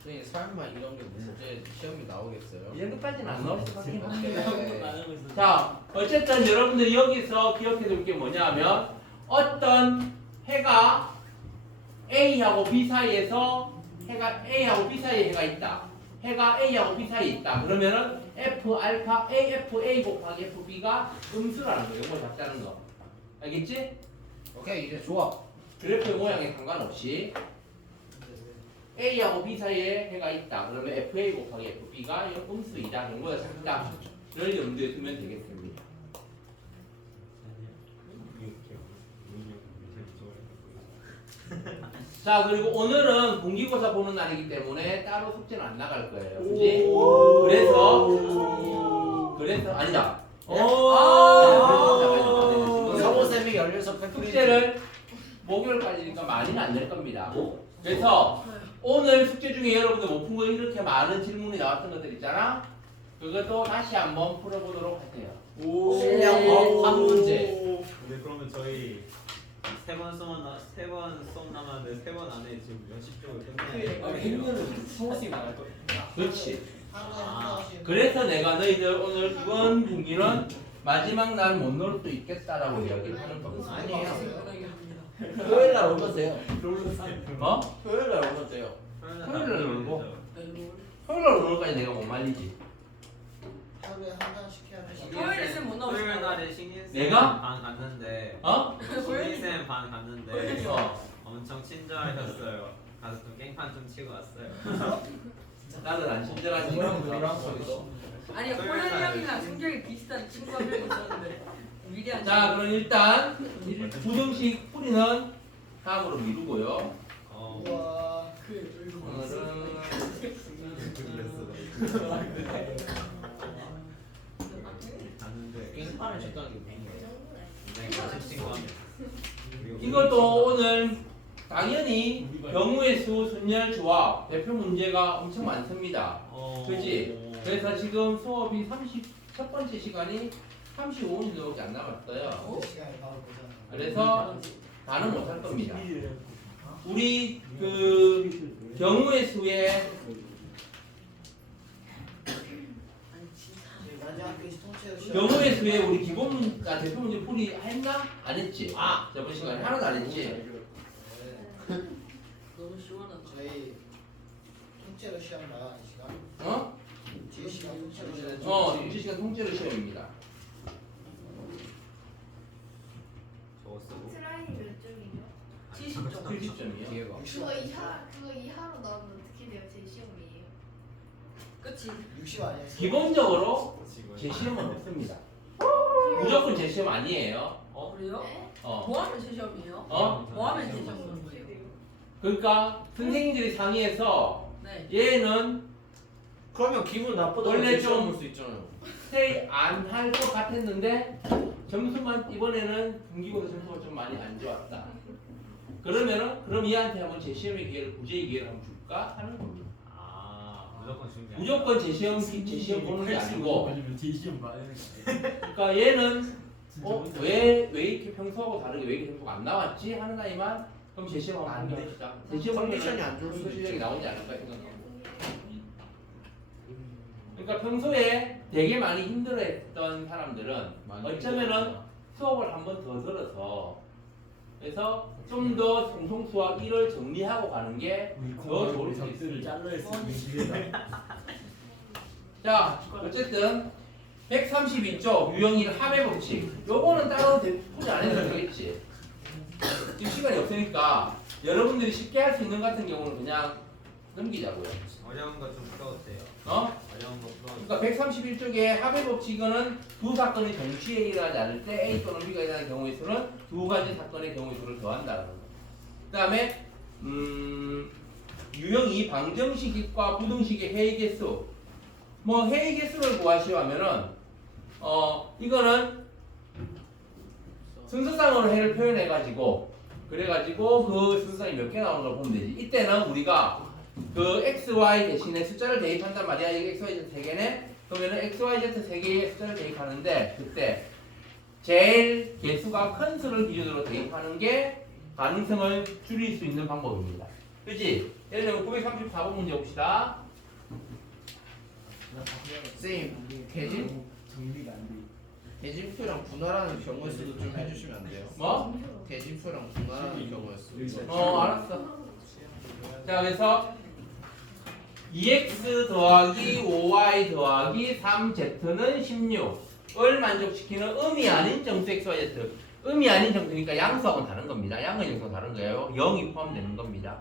선생님 설마 이런 게 문제 시험에 나오겠어요? 이 정도까지는 안 나올 것 같긴 한데. 네. 자, 어쨌든 여러분들 여기서 기억해 둘 게 뭐냐 하면 어떤 해가 A하고 B 사이에서 해가 A하고 B 사이에 해가 있다. 해가 A하고 B 사이에 있다. 그러면은 F 알파 A 곱하기 FB가 음수라는 거예요. 이거 작다는 거. 알겠지? 오케이 이제 좋아. 그래프의 모양에 상관없이 A하고 B 사이에 해가 있다. 그러면 FA 곱하기 FB가 음수이다. 이거보다 작다를 염두에 두면 되겠습니다. 자, 그리고 오늘은 분기고사 보는 날이기 때문에 따로 숙제는 안 나갈 거예요. 그지? 그래서 아니다. 성우쌤이 열려서 숙제를 목요일까지니까 많이는 안 낼 겁니다. 그래서 오늘 숙제 중에 여러분들 못 푼 거 이렇게 많은 질문이 나왔던 것들 있잖아. 그것도 다시 한번 풀어보도록 하세요. 실력 한 문제. 근데 그러면 저희 세번 수업 남았는데 3번 안에 지금 연습적으로 끝나요. 행렬은 성우쌤이 나갈 거예요. 그렇지. 아, 그래서 내가 너희들 오늘 이번 분기는 마지막 날 못 놀 수 있겠다라고 이야기를 하는 겁니다. 아니에요. 토요일 날 오셨어요. 어? 토요일 날 오셨어요. 토요일 날 놀고 토요일 날 놀까지 내가 못 말리지. 하루에 한 잔씩 해야 돼. 토요일에 쌤못 토요일 나오시나요? 날에 신인쌤 내가? 반 갔는데 어? 신인쌤 반 갔는데 어. 엄청 친절하셨어요. 가서 좀 깽판 좀 치고 왔어요. 나는 안 친절하지. 아니 호연이 형이랑 성격이 비슷한 친구 한 명 있었는데 미리 안 자, 그럼 일단 부등식 풀이는 다음으로 미루고요. 우와. 오늘은 갔는데 깽판을 쳤다는 게 무슨 이 거예요? 정도는 연습 친구하면 이것도 오늘 당연히 경우의 수, 순열, 조합 대표 문제가 엄청 많습니다. 그지? 그래서 지금 수업이 첫 번째 시간이 35분 정도밖에 안 남았어요. 시간에 바로 보잖아. 그래서 다는 못할 겁니다. 우리 그 경우의 수에 마지막 페이지 통째로 시작. 경우의 수에 우리 기본 문자 대표 문제 풀이 했나? 안 했지? 저번 시간에 하나도 안 했지? 너무 시원하다. 저희 통째로 시험 나가는 시간. 어? 뒤에 시간 통째로 시험. 6시간 통째로 시험입니다. 저거 쓰고 트라이 몇 점이죠? 70점. 70점이요. 뒤에 봐. 그거 이하로 나오면 어떻게 돼요? 제 시험이에요. 끝이. 60 아니에요? 기본적으로 제 시험은 없습니다. 무조건 제 시험 아니에요. 그래요? 네? 뭐 하면 제 시험이에요? 어? 뭐 하면 제 시험인 거예요? 그러니까 선생님들이 상의해서 네. 얘는 그러면 기분 나쁘다고 원래 시험 좀- 볼수 있잖아요. 스테이 안 할 것 같았는데 점수만 이번에는 중기고사 점수가 좀 많이 안 좋았다. 그럼 얘한테 한번 재시험의 기회를 구제의 기회를 한번 줄까 하는 겁니다. 무조건 준비. 무조건 재시험 보는 게 아니고 제시험 봐야 그러니까 얘는 왜 이렇게 평소하고 다르게 왜 이렇게 점수가 안 나왔지 하는 아이만 그럼 재시험 한번 보게 합시다. 재시험 컨디션이 안 좋을 수도 평소 실력이 있죠. 나오지 않을까 생각하고. 그러니까 평소에 되게 많이 힘들어했던 사람들은 어쩌면은 수업을 한 번 더 들어서 그래서 좀 더 공통수학 1을 정리하고 가는 게 더 좋을 수 있습니다. 잘라 했으면 기회다. 자, 어쨌든 132쪽 유형일 합의 법칙. 요거는 따로 풀이 안 해도 되겠지. 지금 시간이 없으니까 여러분들이 쉽게 할 수 있는 같은 경우는 그냥 넘기자고요. 어려운 거 좀 풀어도 돼요. 어? 어려운 거 풀어도 그러니까 131쪽에 합의 법칙은 두 사건이 동시에 일어나지 않을 때 A 또는 B가 일어나는 경우의 수는 두 가지 사건의 경우의 수를 더한다는 거. 그 다음에 유형 2 방정식과 부등식의 해의 개수. 뭐 해의 개수를 구하시오 하면은 이거는 순서상으로 해를 표현해가지고 그래가지고 그 순서상이 몇 개 나오는 걸 보면 되지. 이때는 우리가 그 XY 대신에 숫자를 대입한단 말이야. 이게 XYZ 3개네. 그러면은 XYZ 3개의 숫자를 대입하는데 그때 제일 개수가 큰 수를 기준으로 대입하는 게 가능성을 줄일 수 있는 방법입니다. 그치? 예를 들면 934번 문제 봅시다. 쌤, 개진 정리가 안 돼. 대진표랑 분할하는 경우의 수도 좀 해주시면 안 돼요? 뭐? 대진표랑 분할하는 경우의 수. 알았어. 자, 그래서 2x 더하기 5y 더하기 3z는 16을 만족시키는 음이 아닌 정수 xyz. 음이 아닌 정수니까 양수하고는 다른 겁니다. 양은 정수가 다른 거예요. 0이 포함되는 겁니다.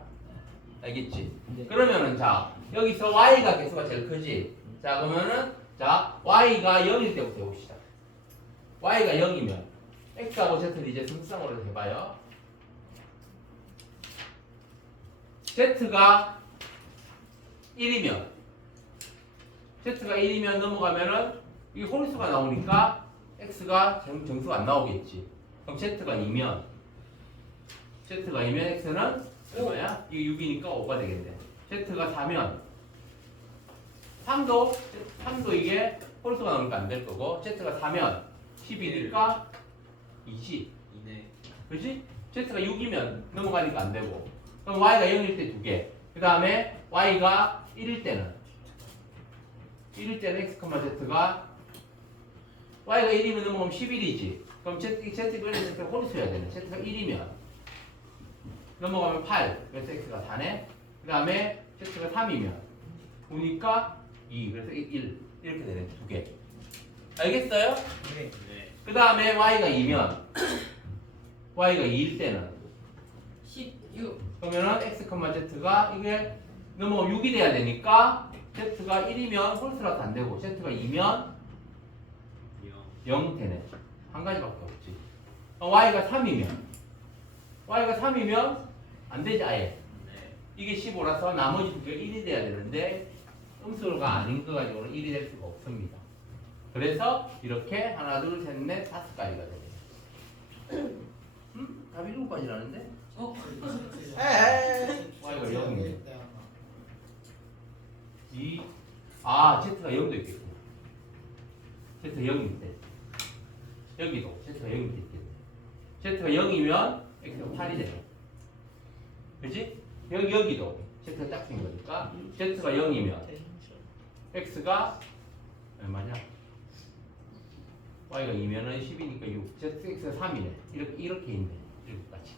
알겠지? 그러면은 자, 여기서 y가 개수가 제일 크지? 자, 그러면은 자, y가 0일 때부터 해봅시다. y가 0이면 x하고 z를 이제 승수상으로 해봐요. z가 1이면 넘어가면은 이 홀수가 나오니까 x가 정수가 안 나오겠지. 그럼 z가 2면 x는 얼마야? 이게 6이니까 5가 되겠네. z가 4면 3도 이게 홀수가 나오니까 안 될 거고 z가 4면 10이니까 2지. 이내. 그렇지? z가 6이면 넘어가니까 안 되고 그럼 y가 0일 때 2개. 그 다음에 y가 1일 때는 x, z가 y가 1이면 넘어가면 11이지. 그럼 z가 홀수여야 되네. z가 1이면 넘어가면 8. 그래서 x가 4네. 그 다음에 z가 3이면 보니까 2. 그래서 1. 이렇게 되네. 두 개. 알겠어요? 네. 그 다음에 y가 2면 y가 2일 때는 16. 그러면은 x, z가 이게 넘어가면 6이 돼야 되니까 z가 1이면 홀수라도 안 되고 z가 2면 0 되네. 한 가지밖에 없지. y가 3이면 안 되지 아예. 이게 15라서 나머지 두 개가 1이 돼야 되는데 음수가 아닌 거 가지고는 1이 될 수가 없습니다. 그래서 이렇게 하나, 둘, 셋, 넷, 5가지가 되네요. 답이 7가지라는데? 어? y가 0이네. z가 0도 있겠구나. z가 0인데 여기도 z가 0이 있겠네. z가 0이면 x가 8이 되네. 그치? 여기도 z가 짝수인 거니까 z가 0이면 x가 얼마냐? y가 2면은 10이니까 6, x가 3이네. 이렇게 있네. 이렇게까지.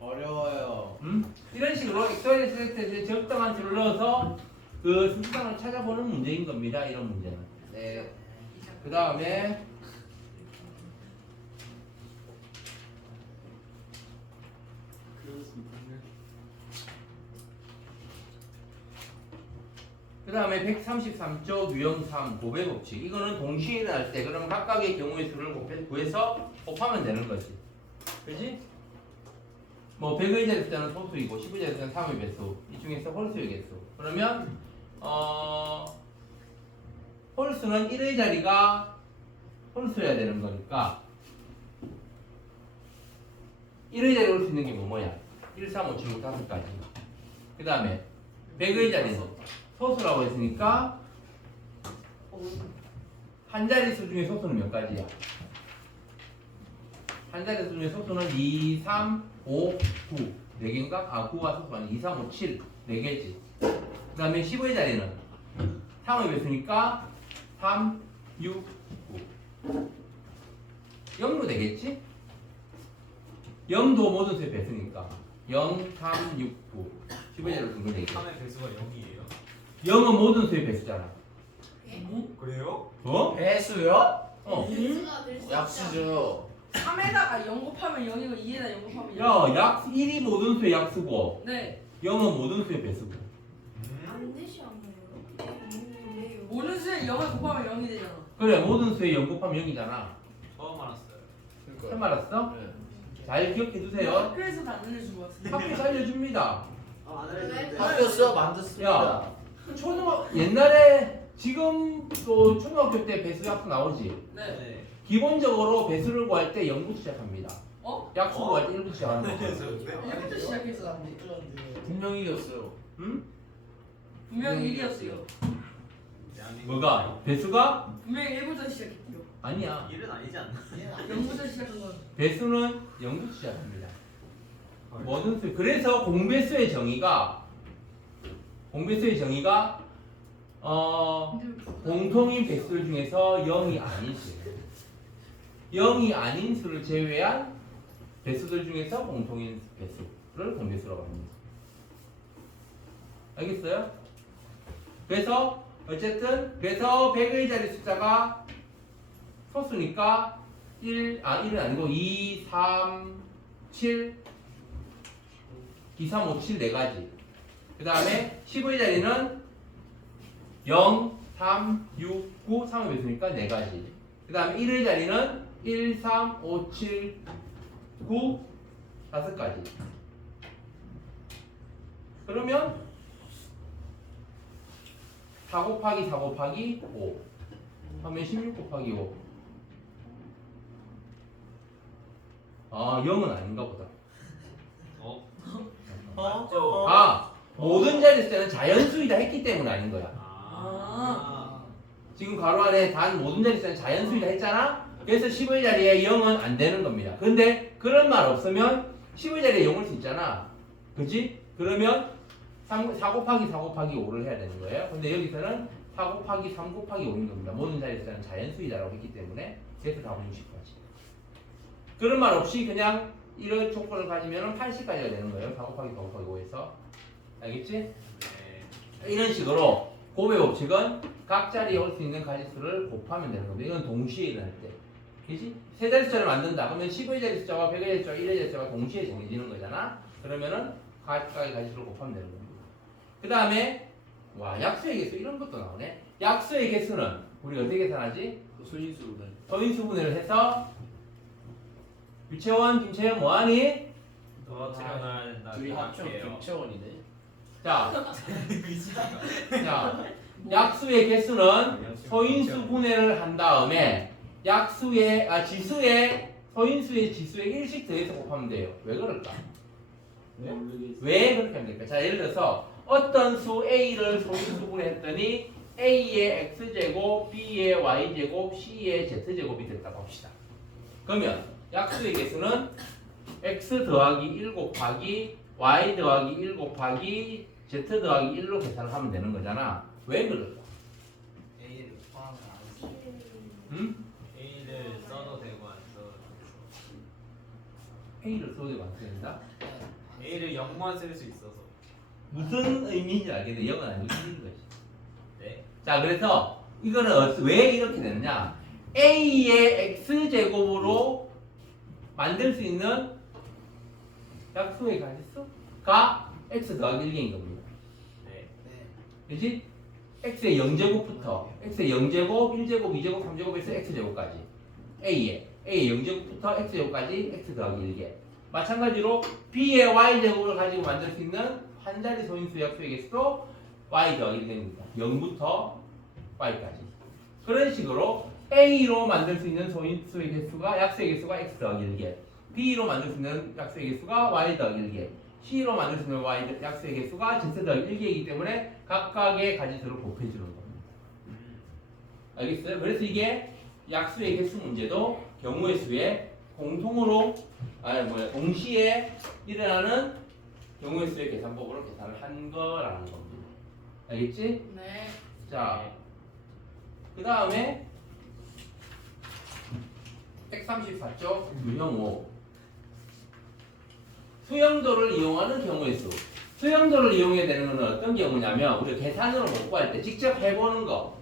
어려워요. 이런 식으로 엑셀 셀렉트에 적당한 수를 넣어서 그 순수당을 찾아보는 문제인 겁니다. 이런 문제는. 네. 그 다음에 그 다음에 133조 유형 3 곱의 법칙. 이거는 동시에 일어날 때 그러면 각각의 경우의 수를 구해서 곱하면 되는 거지. 그지? 뭐 100의 자리 숫자는 소수이고 10의 자리 숫자는 3의 배수. 이 중에서 홀수의 개수. 그러면 홀수는 1의 자리가 홀수여야 되는 거니까 1의 자리 올 수 있는 게 뭐야? 1, 3, 5, 7, 9, 5까지. 그 다음에 100의 자리는 소수라고 했으니까 한 자릿수 중에 소수는 몇 가지야? 한 자릿수 중에 소수는 2, 3, 5, 9 4개인가? 9가 소수가 아니라 2, 3, 5, 7 4개지. 그 다음에 10의 자리는 3의 배수니까 3, 6, 9 0로 되겠지? 0도 모든 수의 배수니까 0, 3, 6, 9 10의 자리로 둔거 되겠지? 3의 배수가 0이에요? 0은 모든 수의 배수잖아. 그래요? 어? 배수요? 어. 수가 될 수 있잖아. 약수죠. 3에다가 0 곱하면 0이고 2에다 0 곱하면 0. 야, 1이 모든 수의 약수고 네. 0은 모든 수의 배수고. 안 되시 않나요? 왜요? 모든 수에 0을 곱하면 0이 되잖아. 그래, 모든 수의 0 곱하면 0이잖아. 처음 알았어요. 처음 알았어? 네. 잘 기억해 주세요. 학교에서 다 알려준 것 같은데. 학교에서 알려줍니다. 안 알려줬는데. 학교 수업 만졌습니다. 야. 옛날에 지금 또 초등학교 때 배수 약수 나오지. 네. 기본적으로 배수를 구할 때 0부터 시작합니다. 어? 약수 구할 때 1부터 시작하는 거. 1부터 시작했어. 못 들었는데. 분명히 이겼어요. 응? 분명히 1이었어요. 뭐가? 배수가? 분명히 1부터 시작했죠. 아니야. 일은 아니지 않나? 0부터 시작한 건. 배수는 0부터 시작합니다. 모든 수. 그래서 공배수의 정의가 공통인 배수들 중에서 0이 아닌 수. 0이 아닌 수를 제외한 배수들 중에서 공통인 배수를 공배수라고 합니다. 알겠어요? 그래서 어쨌든 100의 자리 숫자가 소수니까 1은 아니고 2, 3, 7 2, 3, 5, 7 4가지. 그 다음에 10의 자리는 0, 3, 6, 9, 3의 배수니까 4가지. 그 다음에 1의 자리는 1, 3, 5, 7, 9, 5가지. 그러면 4 곱하기 4 곱하기 5 하면 16 곱하기 5. 아, 0은 아닌가 보다. 맞죠? 모든 자리 숫자는 자연수이다 했기 때문에 아닌 거야. 지금 가로 안에 단 모든 자리 숫자는 자연수이다 했잖아. 그래서 10의 자리에 0은 안 되는 겁니다. 근데 그런 말 없으면 10의 자리에 0을 수 있잖아. 그치? 그러면 4 곱하기 4 곱하기 5를 해야 되는 거예요. 근데 여기서는 4 곱하기 3 곱하기 5인 겁니다. 모든 자리 숫자는 자연수이다라고 했기 때문에 그래서 답은 60까지. 그런 말 없이 그냥 이런 조건을 가지면 80까지가 되는 거예요. 4 곱하기 4 곱하기 5에서. 알겠지? 네. 이런 식으로 곱의 법칙은 각 자리에 올 수 있는 가지수를 곱하면 되는 겁니다. 이건 동시에 일어날 때. 그지? 세 자리 숫자를 만든다. 그러면 10의 자리 숫자와 100의 자리 숫자와 1의 자리 숫자가 동시에 정해지는 거잖아. 그러면은 각각의 가지수를 곱하면 되는 겁니다. 그 다음에 와 약수의 개수 이런 것도 나오네. 약수의 개수는 우리 어떻게 계산하지? 소인수분해. 서인수분해를 해서 유채원, 김채원 뭐하니? 떨어뜨려놔야 된다. 둘이 합치면 생각해요. 김채원이네. 자, 자 약수의 개수는 서인수분해를 한 다음에 약수의 지수의 서인수의 지수에 1씩 더해서 곱하면 돼요. 왜 그럴까? 왜 그렇게 하면 될까? 자, 예를 들어서 어떤 수 A를 소인수분해 했더니 A의 X제곱, B의 Y제곱, C의 Z제곱이 됐다고 합시다. 그러면 약수의 개수는 X 더하기 1 곱하기 Y 더하기 1 곱하기 Z 더하기 1로 계산을 하면 되는 거잖아. 왜 그럴까? A를 포함을 안 해. 응? A를 써도 되고 안 써도 A를 써도 안 된다? 되고. A를 0만 쓸 수 있어서. 무슨 의미인지 알겠는데 0은 아니고 1인 거지. 네. 자, 그래서 이거는 왜 이렇게 되느냐? A의 X제곱으로 만들 수 있는 약수의 가지수가 X 더하기 1인 겁니다. 네. 네. 그렇지? X의 0제곱부터 X의 0제곱, 1제곱, 2제곱, 3제곱에서 X제곱까지 A의 0제곱부터 X제곱까지 X 더하기 1개 마찬가지로 B의 Y제곱을 가지고 만들 수 있는 한 자리 소인수 약수의 개수도 Y 더하기 1개입니다. 0부터 Y까지 그런 식으로 A로 만들 수 있는 소인수의 개수가 약수의 개수가 X 더하기 1개 B로 만들 수 있는 약수의 개수가 Y 더하기 1개 C로 만들 수 있는 Y 약수의 개수가 Z 더하기 1개이기 때문에 각각의 가지수를 곱해주는 겁니다. 알겠어요? 그래서 이게 약수의 개수 문제도 경우의 수에 공통으로 동시에 일어나는 경우의 수의 계산법으로 계산을 한 거라는 겁니다. 알겠지? 네. 자, 그 다음에 134쪽 유형 5 수영도를 이용하는 경우의 수. 수영도를 이용해야 되는 것은 어떤 경우냐면 우리가 계산으로 못 구할 때 직접 해보는 거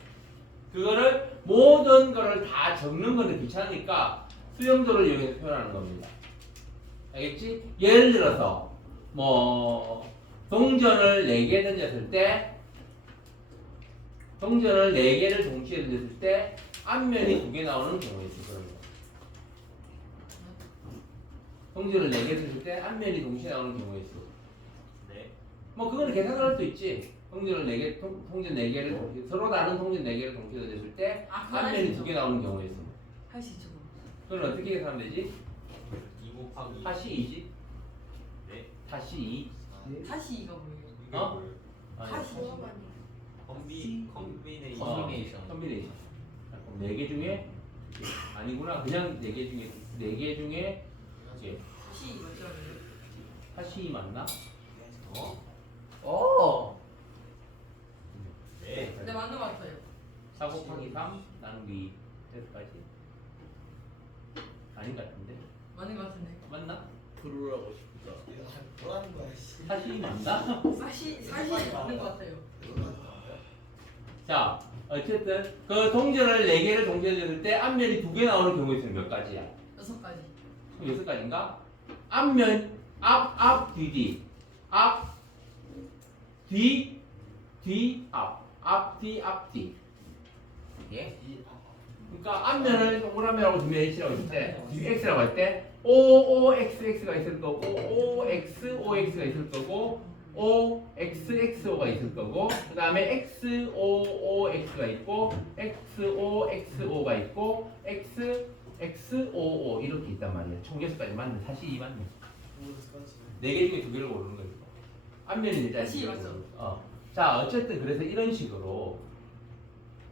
그거를 모든 거를 다 적는 거는 귀찮으니까 수영도를 이용해서 표현하는 겁니다. 알겠지? 예를 들어서 뭐 동전을 4개 던졌을 때 동전을 4개를 동시에 던졌을 때 앞면이 2개 나오는 경우에 있어. 그런 거. 동전을 4개 던졌을 때 앞면이 동시에 나오는 경우에 있어. 네. 뭐 그거는 계산을 할 수 있지. 동전을 4개, 통전 4개를 동시에, 서로 다른 통전 4개를 동시에 던졌을 때 앞면이 2개 나오는 경우에 있어. 할 수 있죠. 그건 어떻게 계산하면 되지? 2 곱하기 2. 다시 2지. 네. 다시 2. 다시 이거 뭐예요? 이게 어? 뭐예요? 다시. 컴비네이션. 컴비네이션. 4개 중에 아니구나. 그냥 4개 중에 4개 중에 이제 다시 맞죠? 다시 맞나? 어. 네. 네 맞는 것 같아요. 4 곱하기 3 나누기 몇까지? 아닌 것 같은데. 맞는 것 같은데. 맞나? 부르라고 싶다. 이거 뭐라는 거야 씨. 다시 맞나? 사실 맞는 것 같아요. 자, 어쨌든 그 동전을 4개를 동시에 줬을 때 앞면이 2개 나오는 경우에 있으면 몇 가지야? 6가지. 6가지인가? 앞면 앞 뒤 앞 뒤 앞 뒤 앞 뒤 예? 그러니까 앞면을 동그라미라고 두면 H라고 했을 때 뒤 X라고 할 때 OXX가 있을 거고 OXOX가 있을 거고 OXXO가 있을 거고 그 다음에 XOOX가 있고 XOXO가 있고 XXOO 이렇게 있단 말이에요. 총 6가지 맞네. 다시 2 맞네. 4개 중에 2개를 고르는 거죠. 앞면이 일단 다시 맞죠. 자, 어쨌든 그래서 이런 식으로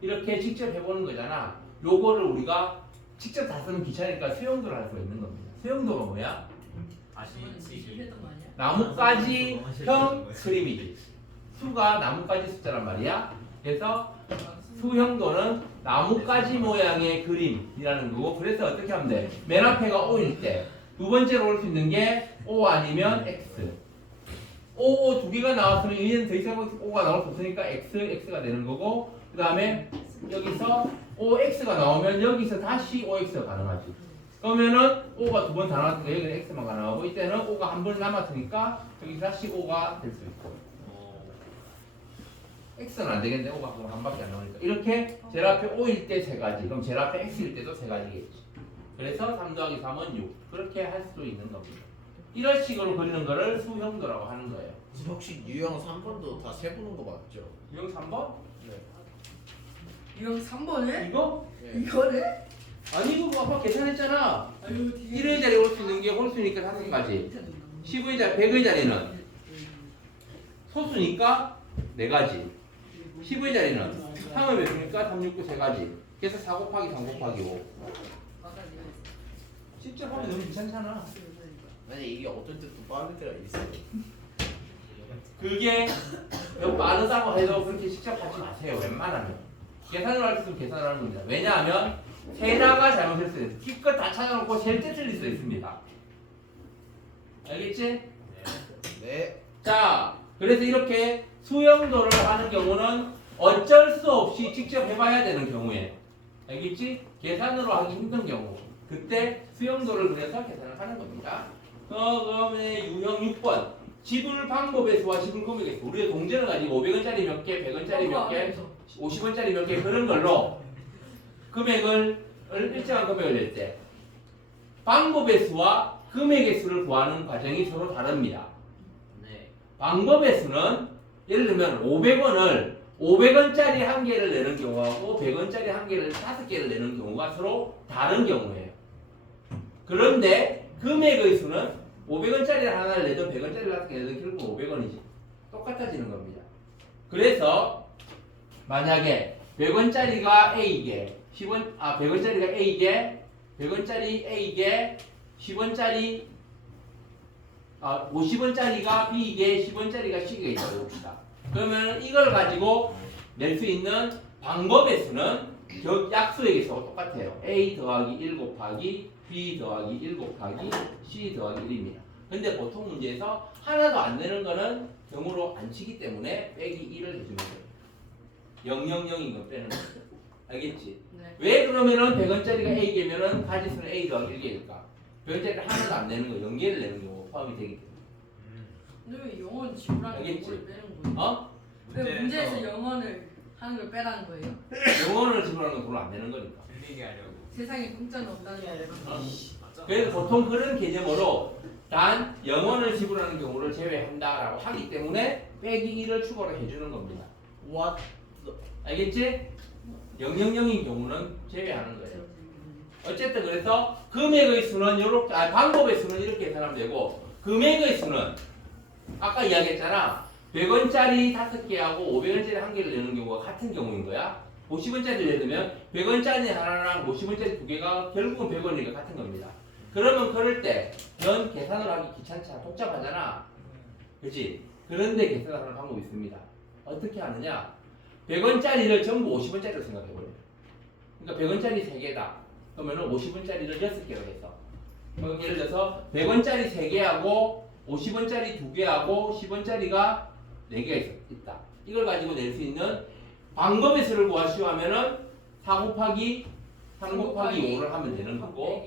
이렇게 직접 해보는 거잖아. 요거를 우리가 직접 다 쓰면 귀찮으니까 수용도를 할 수가 있는 겁니다. 수용도가 뭐야? 다시 실패했던 거 아니야? 나뭇가지형 그림이지. 수가 나뭇가지 숫자란 말이야. 그래서 수형도는 나뭇가지 모양의 그림이라는 거고 그래서 어떻게 하면 돼? 맨 앞에가 O일 때 두 번째로 올 수 있는 게 O 아니면 X. O 두 개가 나왔으면 얘는 더 이상 O가 나올 수 없으니까 X가 되는 거고 그 다음에 여기서 OX가 나오면 여기서 다시 OX가 가능하지. 그러면은 O가 두 번 다 나왔으니까 여기는 X만 가능하고 이때는 O가 한 번 남았으니까 여기 다시 O가 될 수 있고 X는 안 되겠네. O가 그럼 한 밖에 안 나오니까 이렇게 제일 앞에 O일 때 세 가지 그럼 제일 앞에 X일 때도 세 가지겠지. 그래서 3 더하기 3은 6 그렇게 할 수 있는 겁니다. 이런 식으로 그리는 거를 수형도라고 하는 거예요. 혹시 유형 3번도 다 세보는 거 맞죠? 유형 3번? 유형 3번에? 이거? 네. 이거를? 아니 이거 뭐 아까 계산했잖아. 아유 1의 자리 올 수 있는 게 홀수니까 5가지 10의 자리, 100의 자리는 소수니까 4가지 10의 자리는 3의 배수니까 3, 6, 9, 3가지 그래서 4 곱하기 3 곱하기 5 직접 하면 너무 귀찮잖아. 아니 이게 어떨 때 또 빠를 때가 있어요. 그게 몇 빠르다고 해도 그렇게 직접 하지 마세요. 웬만하면 계산을 할 수 있으면 계산을 하는 겁니다. 왜냐하면 세자가 잘못했어요. 기껏 다 찾아놓고 셀 때 틀릴 수 있습니다. 알겠지? 네. 자, 그래서 이렇게 수형도를 하는 경우는 어쩔 수 없이 직접 해봐야 되는 경우에 알겠지? 계산으로 하기 힘든 경우 그때 수형도를 그래서 계산을 하는 겁니다. 그다음에 유형 6번 지불 방법의 수와 지불 금액의 수 우리가 동전을 가지고 500원짜리 몇 개, 100원짜리 몇 개, 50원짜리 몇 개 그런 걸로 금액을 일정한 금액을 낼 때 방법의 수와 금액의 수를 구하는 과정이 서로 다릅니다. 네. 방법의 수는 예를 들면 500원을 500원짜리 한 개를 내는 경우하고 100원짜리 한 개를 5개를 내는 경우가 서로 다른 경우예요. 그런데 금액의 수는 500원짜리 하나를 내든 100원짜리 5개 내든 결국 500원이지. 똑같아지는 겁니다. 그래서 만약에 100원짜리가 A개, 100원짜리가 A개, 100원짜리 A개, 10원짜리 50원짜리가 B개, 10원짜리가 C가 있다고 봅시다. 그러면 이걸 가지고 낼 수 있는 방법의 수는 약수의 개수가 똑같아요. A 더하기 1 곱하기 B 더하기 1 곱하기 C 더하기 1입니다. 근데 보통 문제에서 하나도 안 되는 거는 경우로 안 치기 때문에 빼기 1을 해주면 돼요. 000인 거 빼는 거죠. 알겠지? 네. 왜 그러면은 100원짜리가 A개면은 가지수는 A 더하기 1개일까? 100원짜리 하나도 안 내는 거 0개를 내는 경우 포함이 되기 때문에. 근데 왜 영어는 지불하는 알겠지? 걸 빼는 거예요? 어? 왜 문제에서 영어를 하는 걸 빼라는 거예요? 영어를 지불하는 건 돈을 안 내는 거니까. 들리게 하려고. 세상에 공짜는 없다는 거. 그래서 보통 그런 개념으로 단 영원을 지불하는 경우를 제외한다라고 하기 때문에 빼기 1을 추가로 해주는 겁니다. What? 알겠지? 000인 경우는 제외하는 거예요. 어쨌든 그래서 금액의 수는 요렇게 방법의 수는 이렇게 계산하면 되고 금액의 수는 아까 이야기했잖아. 100원짜리 5개하고 500원짜리 1개를 내는 경우가 같은 경우인 거야. 50원짜리 예를 들면 100원짜리 하나랑 50원짜리 2개가 결국은 100원이니까 같은 겁니다. 그러면 그럴 때 연 계산을 하기 귀찮잖아. 복잡하잖아. 그치? 그런데 계산하는 방법이 있습니다. 어떻게 하느냐? 100원짜리를 전부 50원짜리로 생각해버려요. 그러니까 100원짜리 3개다. 그러면 50원짜리를 6개로 해서 그럼 예를 들어서 100원짜리 3개하고 50원짜리 2개하고 10원짜리가 4개가 있다. 이걸 가지고 낼 수 있는 방법의 수를 구하시오 하면은 4 곱하기 3 곱하기 5를 하면 되는 거고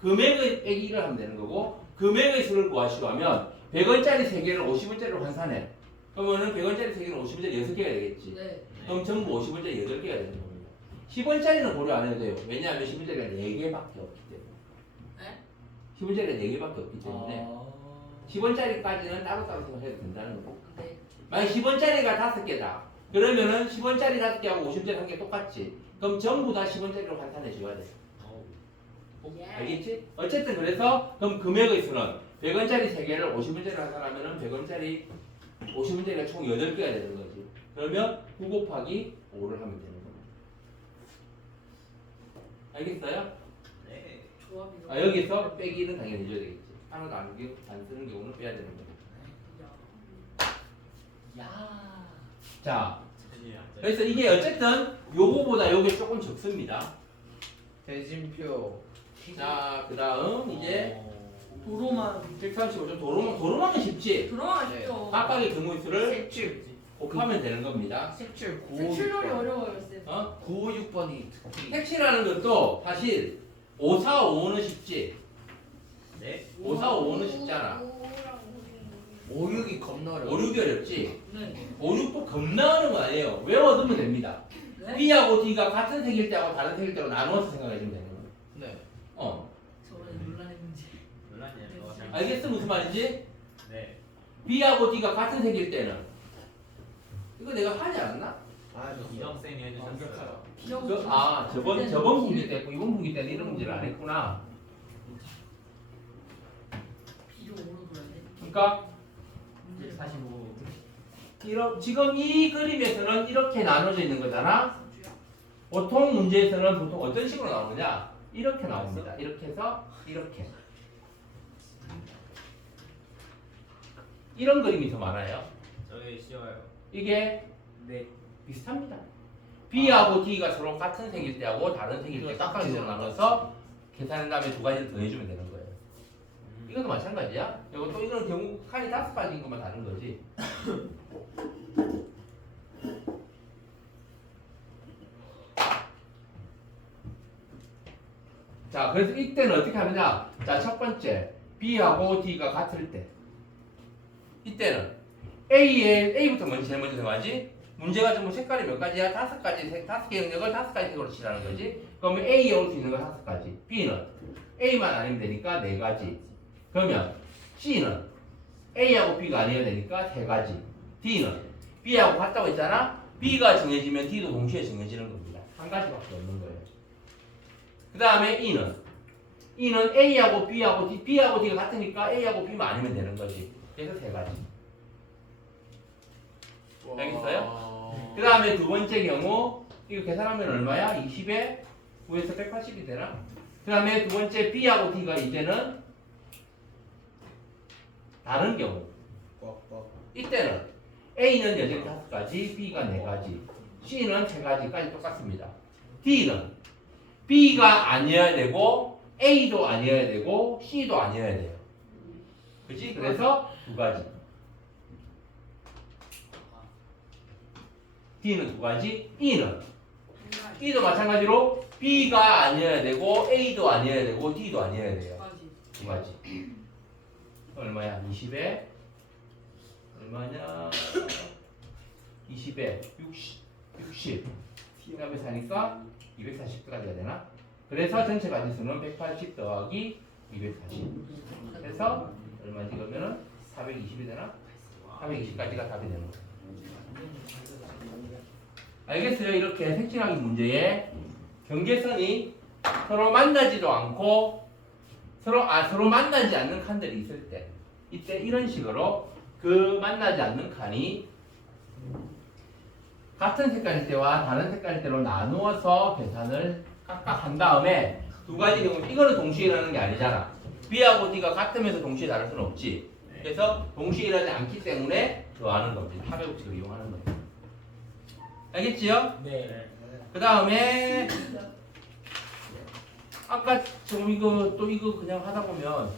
금액의 빼기 1을 하면 되는 거고 금액의 수를 구하시오 하면 100원짜리 3개를 50원짜리로 환산해. 그러면은 100원짜리 3개는 50원짜리 6개가 되겠지. 네. 그럼 전부 50원짜리 8개가 되는 겁니다. 10원짜리는 고려 안 해도 돼요. 왜냐하면 10원짜리가 4개밖에 없기 때문에. 네? 10원짜리가 4개밖에 없기 때문에 10원짜리까지는 따로따로 생각해도 된다는 거고. 네. 만약 10원짜리가 5개다. 그러면은 10원짜리 5개하고 50원짜리 1개 똑같지. 그럼 전부 다 10원짜리로 환산해 줘야 돼. 알겠지? 어쨌든 그래서 그럼 금액의 수는 100원짜리 3개를 50원짜리로 환산하면은 100원짜리 50원짜리가 총 8개가 되는 거지. 그러면 9 곱하기 5를 하면 되는 겁니다. 알겠어요? 네. 조합이 너무 여기서 빼기는 당연히 해줘야 되겠지. 하나도 안 쓰는 경우는 빼야 되는 거예요. 야. 자, 중심이 안 짜. 그래서 이게 어쨌든 요거보다 요게 조금 적습니다. 대진표. 자, 그 다음 이제 도로만 135점 도로만은 쉽지. 도로만 네. 아쉽죠. 각각의 경우의 수를 색칠. 곱하면 되는 겁니다. 색칠 9, 색출놀이 어려워요 쌤. 어? 9, 5, 6번이 특히. 색칠하는 것도 사실 5, 4, 5는 쉽지. 네? 5, 4, 5는 쉽잖아. 5, 6이 겁나 어려워. 5, 6이 어렵지. 네. 5, 6도 겁나 어려운 거 아니에요. 외워두면 됩니다. 네? B하고 D가 같은 색일 때하고 다른 색일 때로 나누어서 생각해주면 되는 거예요. 네. 저번에 논란의 문제. 논란이야. 너가 잘. 알겠어? 무슨 말인지? 네. B하고 D가 같은 색일 때는 이거 내가 하지 않았나? 아, 이정 쌤이 해주셨어요. 저번 분기 때 했고 이번 분기 때는 이런 문제를 안 했구나. 비로 오로 돌아야 돼. 그러니까 45. 지금 이 그림에서는 이렇게 나눠져 있는 거잖아. 보통 문제에서는 보통 어떤 식으로 나오느냐? 이렇게 나옵니다. 이렇게 해서 이렇게. 이런 그림이 더 많아요. 저게 쉬워요. 이게 네. 비슷합니다. B하고 D가 서로 같은 색일 때하고 다른 색일 때 이거 깍깍이로 딱지잖아. 나눠서 계산한 다음에 두 가지를 더해주면 되는 거예요. 이것도 마찬가지야. 이거 또 이런 경우 칸이 5가지인 것만 다른 거지. 자, 그래서 이때는 어떻게 하느냐? 자, 첫 번째 B하고 D가 같을 때 이때는 A부터 제일 먼저 정하지. 문제가 전부 색깔이 몇 가지야? 5가지, 5개 영역을 5가지 색으로 칠하는 거지. 그러면 A에 올 수 있는 건 5가지. B는 A만 아니면 되니까 4가지. 그러면 C는 A하고 B가 아니어야 되니까 3가지. D는 B하고 같다고 했잖아. B가 정해지면 D도 동시에 정해지는 겁니다. 한 가지밖에 없는 거예요. 그 다음에 E는 A하고 B하고 B가 같으니까 A하고 B만 아니면 되는 거지. 그래서 3가지. 알겠어요? 그 다음에 두 번째 경우 이거 계산하면 얼마야? 20에 9에서 180이 되나? 그 다음에 두 번째 B하고 D가 이제는 다른 경우 이때는 A는 여전히 5가지, B가 4가지, C는 3가지까지 똑같습니다. D는 B가 아니어야 되고 A도 아니어야 되고 C도 아니어야 돼요. 그치? 그래서 2가지. D는 2가지, E도 마찬가지로 B가 아니어야 되고 A도 아니어야 되고 D도 아니어야 돼요. 2가지. 얼마야? 20에 얼마냐? 20에 60. 그다음에 사니까 240까지 해야 되나? 그래서 전체 가지수는 180 더하기 240. 그래서 얼마지 그러면은 420이 되나? 420까지가 답이 되는 거예요. 알겠어요? 이렇게 색칠하기 문제에 경계선이 서로 만나지도 않고 서로 만나지 않는 칸들이 있을 때 이때 이런 식으로 그 만나지 않는 칸이 같은 색깔일 때와 다른 색깔일 때로 나누어서 계산을 각각 한 다음에 두 가지 경우 이거는 동시에 일어나는 게 아니잖아. B하고 D가 같으면서 동시에 다를 수는 없지. 그래서 동시에 일어나지 않기 때문에 더하는 겁니다. 합의 법칙을 이용하는 거예요. 알겠지요? 네. 그 다음에 아까 좀 이거 그냥 하다 보면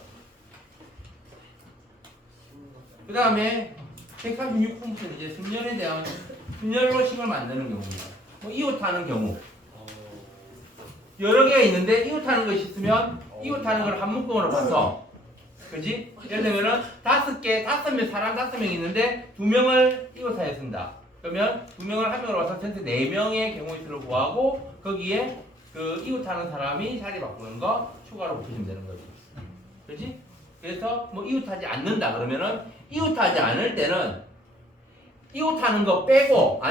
그 다음에 136분부터 이제 순열에 대한 순열로식을 만드는 경우입니다. 뭐 이웃하는 경우 여러 개가 있는데 이웃하는 것이 있으면 이웃하는 걸 한 묶음으로 봐서 그지? 예를 들면은 5개, 5명, 사람 5명이 있는데 2명을 이웃하여 쓴다. 그러면 2명을 한 명으로 봐서 전체 4명의 경우의 수를 구하고 거기에 그 이웃하는 사람이 자리 바꾸는 거 추가로 붙여주면 되는 거지. 그렇지? 그래서 뭐 이웃하지 않는다 그러면은 이웃하지 않을 때는 이웃하는 거 빼고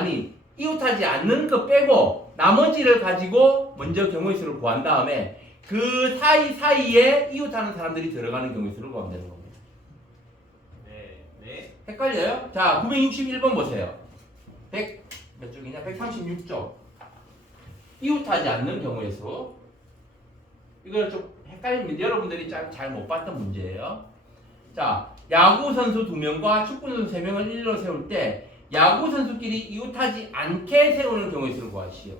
이웃하지 않는 거 빼고 나머지를 가지고 먼저 경우의 수를 구한 다음에 그 사이에 이웃하는 사람들이 들어가는 경우의 수를 구하면 되는 겁니다. 네. 헷갈려요? 자, 961번 보세요. 몇 쪽이냐? 136쪽. 이웃하지 않는 경우의 수. 이걸 좀 헷갈립니다. 여러분들이 잘 못 봤던 문제예요. 자, 야구 선수 2명과 축구 선수 3명을 일로 세울 때 야구 선수끼리 이웃하지 않게 세우는 경우의 수를 구하시오.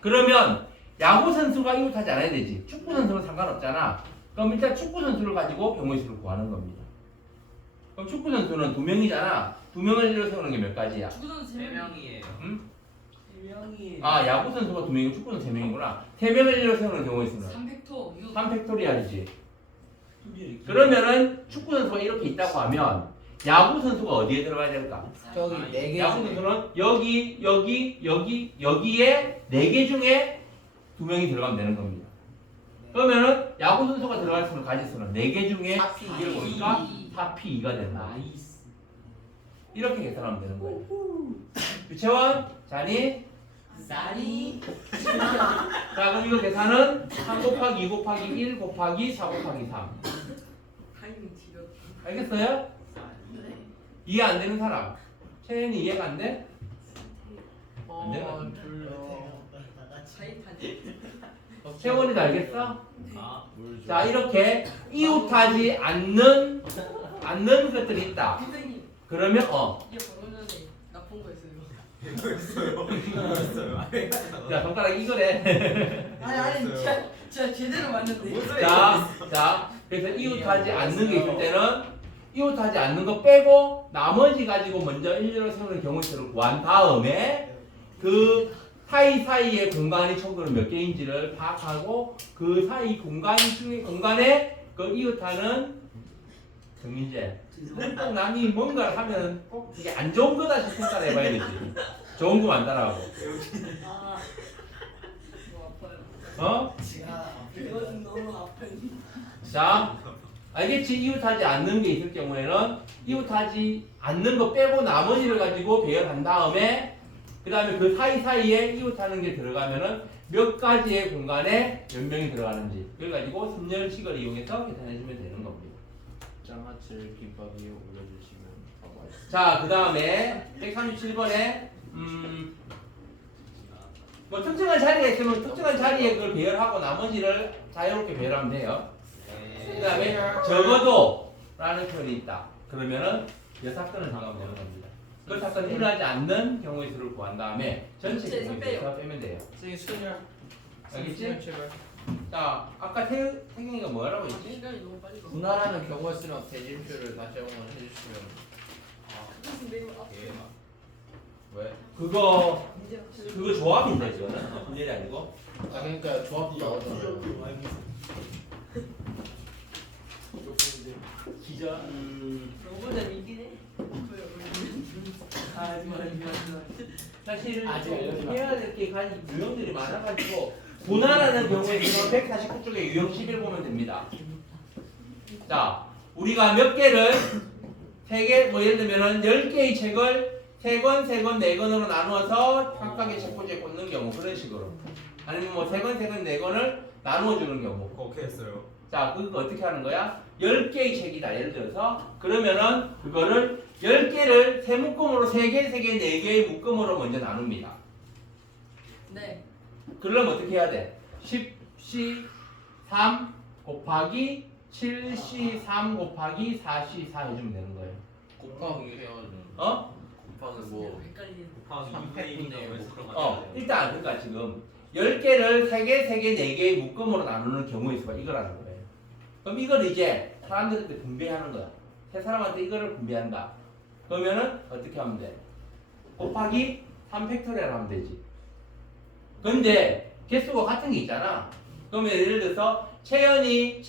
그러면 야구 선수가 이웃하지 않아야 되지. 축구 선수는 상관없잖아. 그럼 일단 축구 선수를 가지고 경우의 수를 구하는 겁니다. 그럼 축구 선수는 2명이잖아. 2명을 일로 세우는 게 몇 가지야? 축구 선수 3명이에요. 응? 3명이. 아, 야구 선수가 2명이고 축구는 3명이구나. 3명을 일로 세우는 경우의 수는 3팩토 이거 3팩토리알이지. 그러면은 축구 선수가 이렇게 있다고 하면 야구 선수가 어디에 들어가야 될까? 저기 4개 야구 중에 선수는 여기에 4개 중에 2명이 들어가면 되는 겁니다. 그러면은 야구 선수가 들어갈 수는 가질 수는 4개 중에 4개를 보니까 4P2가 되는 거야. 나이스. 이렇게 계산하면 되는 거예요. 유채원, 자니. 쌀이. 자, 그럼 이거 계산은 3 곱하기 2 곱하기 1 곱하기 4 곱하기 3. 타이밍 지렸다. 알겠어요? 네. 이해 안 되는 사람? 채연이 이해가 안 돼? 차이타지. 채원이도 알겠어? 아, 자, 이렇게 이웃하지 않는 것들이 있다. 선생님 그러면 이게 방금 전에 나쁜 거였어요. 자, 손가락 이거래. 아니 진짜 제대로 맞는데. 자, 그래서 이웃하지 않는 게 있을 때는 이웃하지 않는 거 빼고 나머지 가지고 먼저 일렬로 세우는 경우의 수를 구한 다음에 그 사이사이의 공간이 총으로 몇 개인지를 파악하고 그 사이 공간에 그 이웃하는 정민재 꼭 남이 뭔가를 하면 꼭 이게 안 좋은 거다 싶은 따라 해봐야 되지. 좋은 거만 따라하고. 아 너무 아파요. 어? 이건 너무 아파요. 자, 알겠지? 이웃하지 않는 게 있을 경우에는 이웃하지 않는 거 빼고 나머지를 가지고 배열한 다음에 그 다음에 그 사이사이에 이웃하는 게 들어가면은 몇 가지의 공간에 몇 명이 들어가는지 그걸 가지고 순열식을 이용해서 계산해주면 되는 겁니다. 장아찌를 김밥 위에 올려주시면 맛있어요. 자, 그 다음에 137번에 뭐 특정한 자리가 있으면 특정한 자리에 그걸 배열하고 나머지를 자유롭게 배열하면 돼요. 그 다음에 적어도 라는 표현이 있다. 그러면은 여사건을 생각하면 되는 겁니다. 그 사건을 일어나지 않는 경우의 수를 구한 다음에 전체 전체에서 경우의 수에서 빼면 돼요. 선생님 수열. 알겠지? 제발. 자, 아까 태경이가 뭐라고 했지? 시간이 너무 빨리 가. 분할하는 경우가 쓰면 대진표를 다시 한번 해주시면. 근데 이거 아파. 왜? 그거 이제 조합인데 그거는 분열이 아니고. 아 그러니까 조합도 나오잖아요. 기저. 너보다 이긴 해. 사실 아직 알려주지 마. 해야 될 게 유형들이 많아가지고 분할하는 경우에는 149쪽에 유형 11 보면 됩니다. 자, 우리가 몇 개를 3개, 뭐 예를 들면은 10개의 책을 3권, 3권, 4권으로 나누어서 각각의 책꽂이에 꽂는 경우 그런 식으로 아니면 뭐 3권, 3권, 4권을 나누어 주는 경우. 그렇게 했어요. 자, 그거 어떻게 하는 거야? 10개의 책이다. 예를 들어서 그러면은 그거를 10개를 세 묶음으로 3개, 3개, 4개의 묶음으로 먼저 나눕니다. 네. 그러려면 어떻게 해야 돼? 10C 3 곱하기 7C 3 곱하기 4C 4 해주면 되는 거예요. 곱하기 해가지고. 어? 곱하기 뭐. 헷갈리네. 곱하기 2분의 1이나 뭐 그런 거 같아요. 일단 그러니까 지금 10개를 3개, 3개, 4개의 묶음으로 나누는 경우의 수가 이거라는 거예요. 그럼 이걸 이제 사람들한테 분배하는 거야. 세 사람한테 이거를 분배한다. 그러면은 어떻게 하면 돼? 곱하기 3팩토리얼 하면 되지. 근데 개수가 같은 게 있잖아. 그러면 예를 들어서 채원이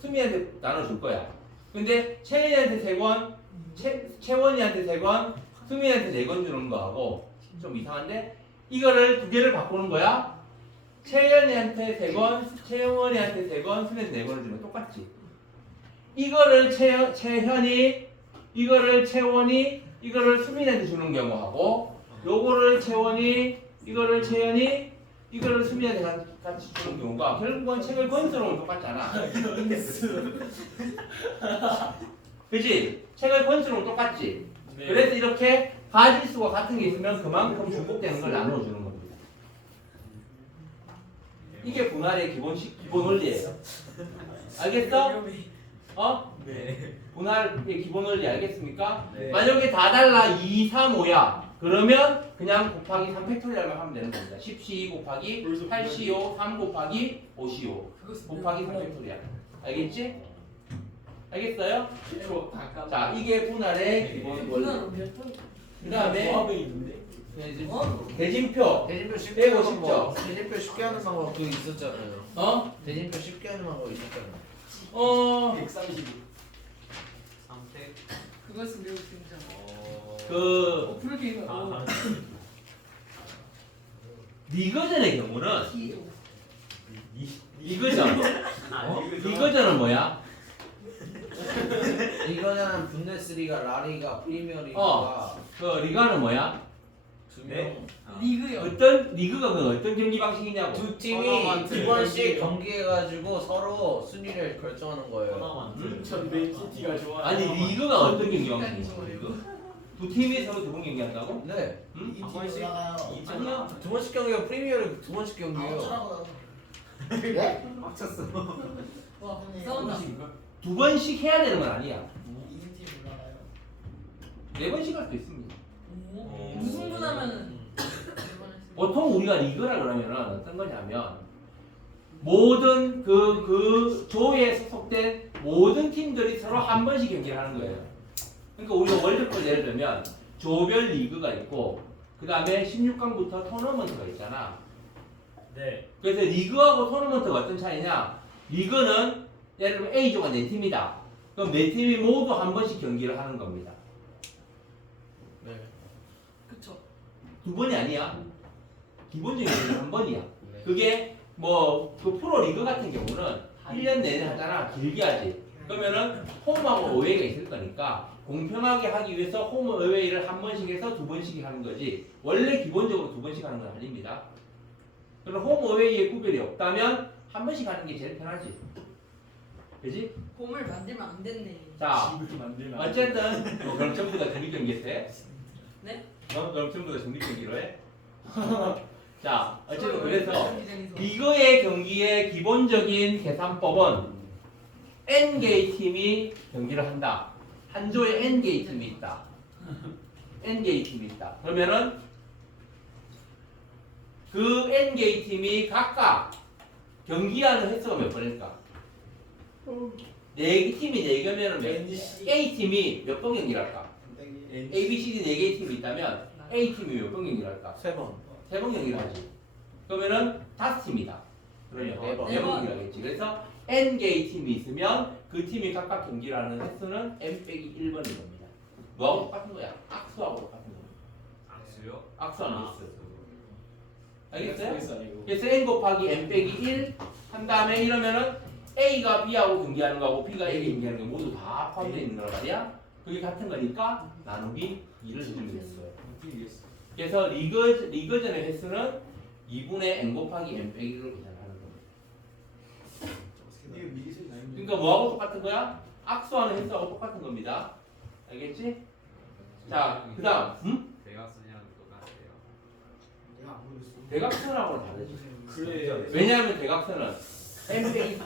수미한테 나눠줄 거야. 근데 채연이한테 3권, 채원이한테 3권, 수미한테 4권 주는 거하고 좀 이상한데? 이거를 2개를 바꾸는 거야. 채연이한테 3권, 채원이한테 3권, 수미한테 4권을 주면 똑같지. 이거를 채현이, 이거를 채원이, 이거를 수민한테 주는 경우하고 요거를 채원이, 이거를 채연이, 이거를 수민한테 같이 주는 경우가 결국은 책을 건수로는 똑같잖아. 그치? 책을 건수로는 똑같지? 네. 그래서 이렇게 가지수가 같은 게 있으면 그만큼 중복되는 걸 나누어주는 겁니다. 이게 분할의 기본 원리예요. 알겠어? 어? 네. 분할의 기본 원리 알겠습니까? 네. 만약에 다 달라 2, 3, 5야. 그러면 그냥 곱하기 3 팩토리얼만 하면 되는 겁니다. 10C 곱하기 8CO 3 곱하기 5CO 곱하기 3 팩토리얼. 알겠지? 알겠어요? 자, 이게 분할의 기본 원리. 누나 몇 번? 그 다음에 조합에 있는데. 대진표. 대진표 쉽게 빼고 하는 방법. 싶죠? 대진표 쉽게 하는 방법 그거 있었잖아요. 어? 대진표 쉽게 하는 방법 있었잖아요. 132. 삼택. 그것은 매우 진짜. 그 프로게이머. 아, 리거전의 경우는 기조. 리거전. 리거전은 뭐야? 이거는 분데스리가, 라리가, 프리미어리가 어. 그 리가는 뭐야? 두 네. 명. 리그요. 어떤 리그가 그 어떤 경기 방식이냐고. 두 팀이 토너먼트. 두 번씩 경기해가지고 서로 순위를 결정하는 거예요. 토너먼트. 전 맨시티가 좋아. 아니 리그가 어떤 경기 방식이냐고. 리그? 두 팀이 서로 두 번 경기한다고? 네. 응? 이팀 한 번씩? 올라가요. 아니야. 두 번씩 경기가 프리미어리그 두 번씩 아, 경기예요. 어쩌라고요? 맞췄어. 와 싸운다. 두 번씩 해야 되는 건 아니야. 이팀 올라가요. 네 번씩 할 수 있습니다. 오. 무승부나면은. 보통 우리가 리그라 그러면은 어떤 거냐면 모든 그 조에 소속된 모든 팀들이 서로 한 번씩 경기를 하는 거예요. 그러니까 우리가 월드컵 예를 들면 조별 리그가 있고 그 다음에 16강부터 토너먼트가 있잖아. 네. 그래서 리그하고 토너먼트가 어떤 차이냐? 리그는 예를 들면 A조가 4팀이다. 그럼 4팀이 모두 한 번씩 경기를 하는 겁니다. 네. 그쵸. 두 번이 아니야. 기본적인 경기는 한 번이야. 네. 그게 뭐 그 프로 리그 같은 경우는 1년 내내 하잖아. 길게 하지. 그러면은 홈하고 어웨이가 있을 거니까 공평하게 하기 위해서 홈 어웨이를 한 번씩 해서 두 번씩 하는 거지. 원래 기본적으로 두 번씩 하는 건 아닙니다. 그럼 홈 어웨이에 구별이 없다면 한 번씩 하는 게 제일 편하지. 그지? 봄을 만들면 안 됐네. 자, 집을 만들면. 어쨌든 그럼 전부 다 중립 경기에서 해? 네? 그럼 전부 다 중립 경기로 해? 자, 어쨌든 그래서 경기장에서. 리그의 경기의 기본적인 계산법은 N개의 팀이 경기를 한다. 한 조에 N개의 팀이 있다. N개의 팀이 있다. 그러면은 그 N개의 팀이 각각 경기하는 횟수가 몇 번일까? 네 팀이 4개면은 A팀이 몇 번 경기를 할까? A, B, C, D 4개의 팀이 있다면 A팀이 몇 번 경기를 할까? 세 번. 3번 경기를 하지. 그러면은 5팀이다. 그러면 네 번. 4번 경기를 하겠지. 그래서 N개의 팀이 있으면 그 팀이 각각 경기를 하는 횟수는 N 빼기 1번인 겁니다. 뭐하고 똑같은 거야? 악수하고 똑같은 거야. 악수요? 악수하는 횟수. 알겠어요? 알겠어 아니고. 그래서 N 곱하기 N 빼기 1 한 다음에 이러면은 A가 B하고 경기하는 거하고 B가 A가 경기하는 거 모두 다 포함되어 있는 거란 말이야. 그게 같은 거니까 나누기 2를 해주면 되는 거예요. 어떻게 이겼어? 그래서 리그전의 횟수는 2분의 N 곱하기 N 빼기 1로 계산하는 겁니다. 이거 미리 소리 나는 그러니까 뭐하고 똑같은 거야? 악수하는 횟수하고 똑같은 겁니다. 알겠지? 자, 그 다음 대각선이랑 똑같아요. 내가 안 보였어. 대각선하고는 다르지. 그래. 왜냐하면 대각선은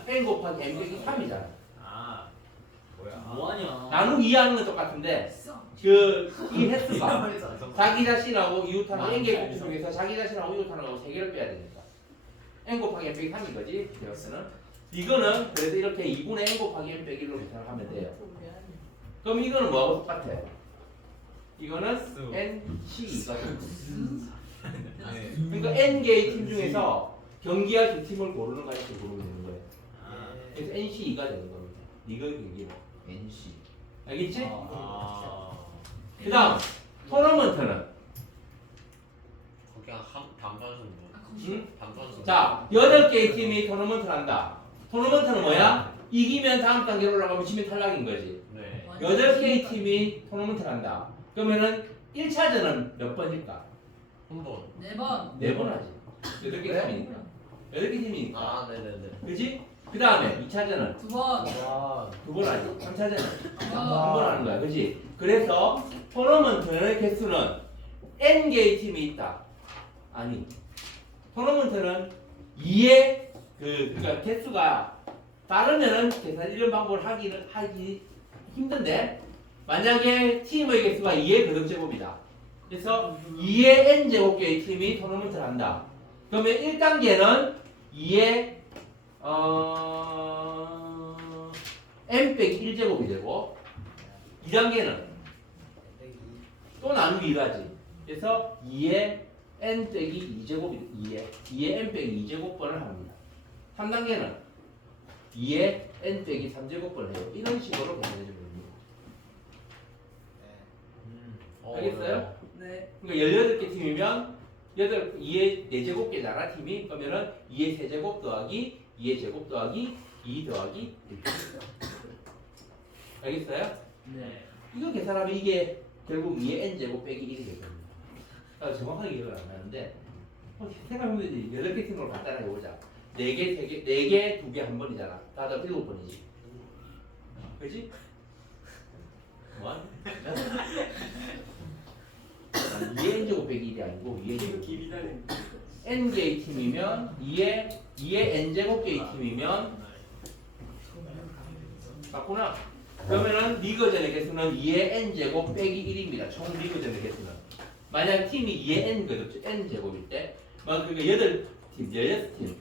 N 곱하기 N 빼기 3이잖아. 아, 뭐야? 뭐하냐? 나누기 2 하는 건 똑같은데 이 횟수가 자기 자신하고 이웃하는 N개의 곱수 중에서 자기 자신하고 이웃하는 거하고 3개를 빼야 되니까 N 곱하기 N 빼기 3인 거지. 대각선은 이거는 그래서 이렇게 2분의 N 곱하기 N 빼기 1로 계산을 하면 돼요. 그럼 이거는 뭐하고 똑같아? 이거는 NC2가 네. 그러니까 N개의 팀 중에서 경기할 두 팀을 고르는 거 이렇게 고르면 되는 거예요. 아, 그래서 NC2가 되는 겁니다. 리그의 경기는. NC. 알겠지? 아, 그 다음 토너먼트는 그냥 한 단판승부. 응? 단판승부. 자 8개의 팀이 토너먼트를 한다. 토너먼트는 뭐야? 이기면 다음 단계로 올라가면 지면 탈락인 거지. 네. 8개의 팀이 토너먼트를 한다. 그러면은 1차전은 몇 번일까? 한 번. 4번. 4번 하지. 8개 팀이니까. 8개 팀이니까. 아, 네네네. 그지? 그 다음에 2차전은 2번. 와. 2번 하지. 3차전은 아. 한 번 하는 거야. 그지? 그래서 토너먼트의 개수는 N개의 팀이 있다. 아니. 토너먼트는 2의 그러니까 개수가 다르면은 계산 이런 방법을 하지 힘든데 만약에 팀의 개수가 2의 거듭제곱이다. 그래서 2의 n제곱개의 팀이 토너먼트를 한다. 그러면 1단계는 2의 n 빼기 1제곱이 되고 2단계는 또 나누기 2가지. 그래서 2의 n 빼기 2제곱이 2의 n 빼기 2제곱번을 합니다. 3단계는 2의 n 빼기 3제곱번을 해요. 이런 식으로 계산해 주면 됩니다. 알겠어요? 네. 그러니까 18개 팀이면 2의 4제곱개잖아 팀이. 그러면은 2의 세제곱 더하기 2의 제곱 더하기 2 더하기 1. 알겠어요? 네. 이거 계산하면 이게 결국 2의 n제곱 빼기 1이 될 겁니다. 정확하게 기억은 안 나는데 생각해보면 되지. 8개 팀으로 간단하게 보자. 4개, 3개, 4개, 2개 한 번이잖아. 다들 7번이지. 그지? 뭐? 2의 n제곱 빼기 1이 아니고 2의 n제곱 n개의 팀이면 2의 n제곱개의 팀이면 맞구나. 그러면은 리거전의 개수는 2의 n제곱 빼기 1입니다. 총 리거전의 개수는. 만약 팀이 2의 n제곱일 때, 그러니까 8팀, 16팀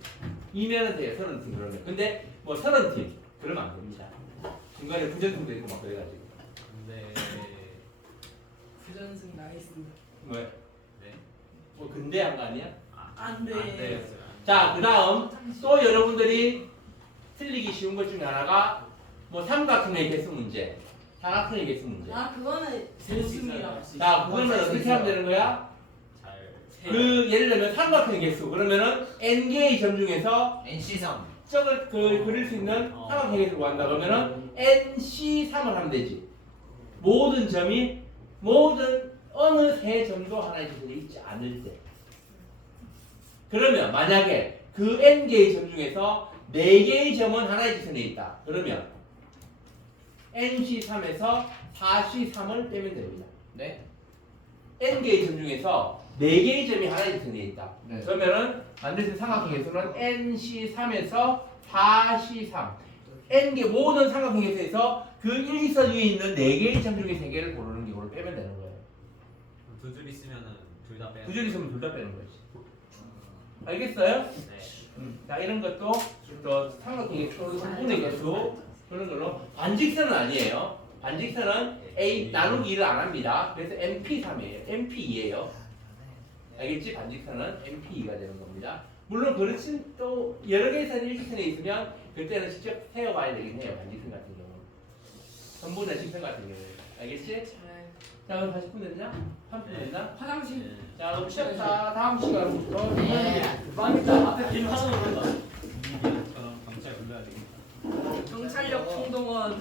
이면은 돼요. 30팀 그러면. 근데 뭐 30팀 그러면 안 됩니다. 중간에 부전승도 있고 막 그래가지고. 네. 부전승 나이스. 왜? 네. 뭐 근대한 거 아니야? 안 돼. 안 돼요. 자, 그 다음 또 여러분들이 틀리기 쉬운 것 중에 하나가 뭐 삼각형의 개수 문제, 사각형의 개수 문제. 아 그거는 셀수 좋습니다. 있어요. 자, 그거는 어떻게 하면 되는 거야? 잘. 그 예를 들면 삼각형의 개수 그러면은 n 개의 점 중에서 NC3 적을 그릴 수 있는 삼각형의 개수를 구한다 그러면은 nc3을 하면 되지. 모든 점이 모든 어느 세 점도 하나의 지점이 있지 않을 때. 그러면 만약에 그 n 개의 점 중에서 4개의 점은 하나의 지점에 있다. 그러면 nc3에서 4c3을 빼면 됩니다. 네? n 개의 점 중에서 4개의 점이 하나의 지점에 있다. 네. 그러면은 만들 수 있는 삼각형 개수는 nc3에서 4c3. n개 모든 삼각형 개수에서 그 일직선 위에 있는 4개의 점 중에 3개를 고르는 경우를 빼면 되는 거예요. 두 줄 있으면은 둘 다 빼. 두 줄 있으면 둘 다 빼는 거지. 알겠어요? 네. 자, 이런 것도 또 삼각형 개수, 분의 개수 그런 걸로. 반직선은 아니에요. 반직선은 a 나누기 1을 안 합니다. 그래서 mp3이에요. mp2예요. 알겠지? 반직선은 mp2가 되는 겁니다. 물론 그렇진 또 여러 개의 선이 일직선에 있으면 그때는 직접 세어봐야 되긴 해요. 반직선 같은 경우는. 전부나 직선 같은 경우는. 알겠지? 네. 자, 그럼 40분 됐나? 3분 됐나? 화장실. 네. 자, 그럼 쉬었다. 다음 시간부터. 빵이다. 앞에 빔 하나 오른다. 이처럼 경찰 불러야 되겠다. 경찰력 총동원.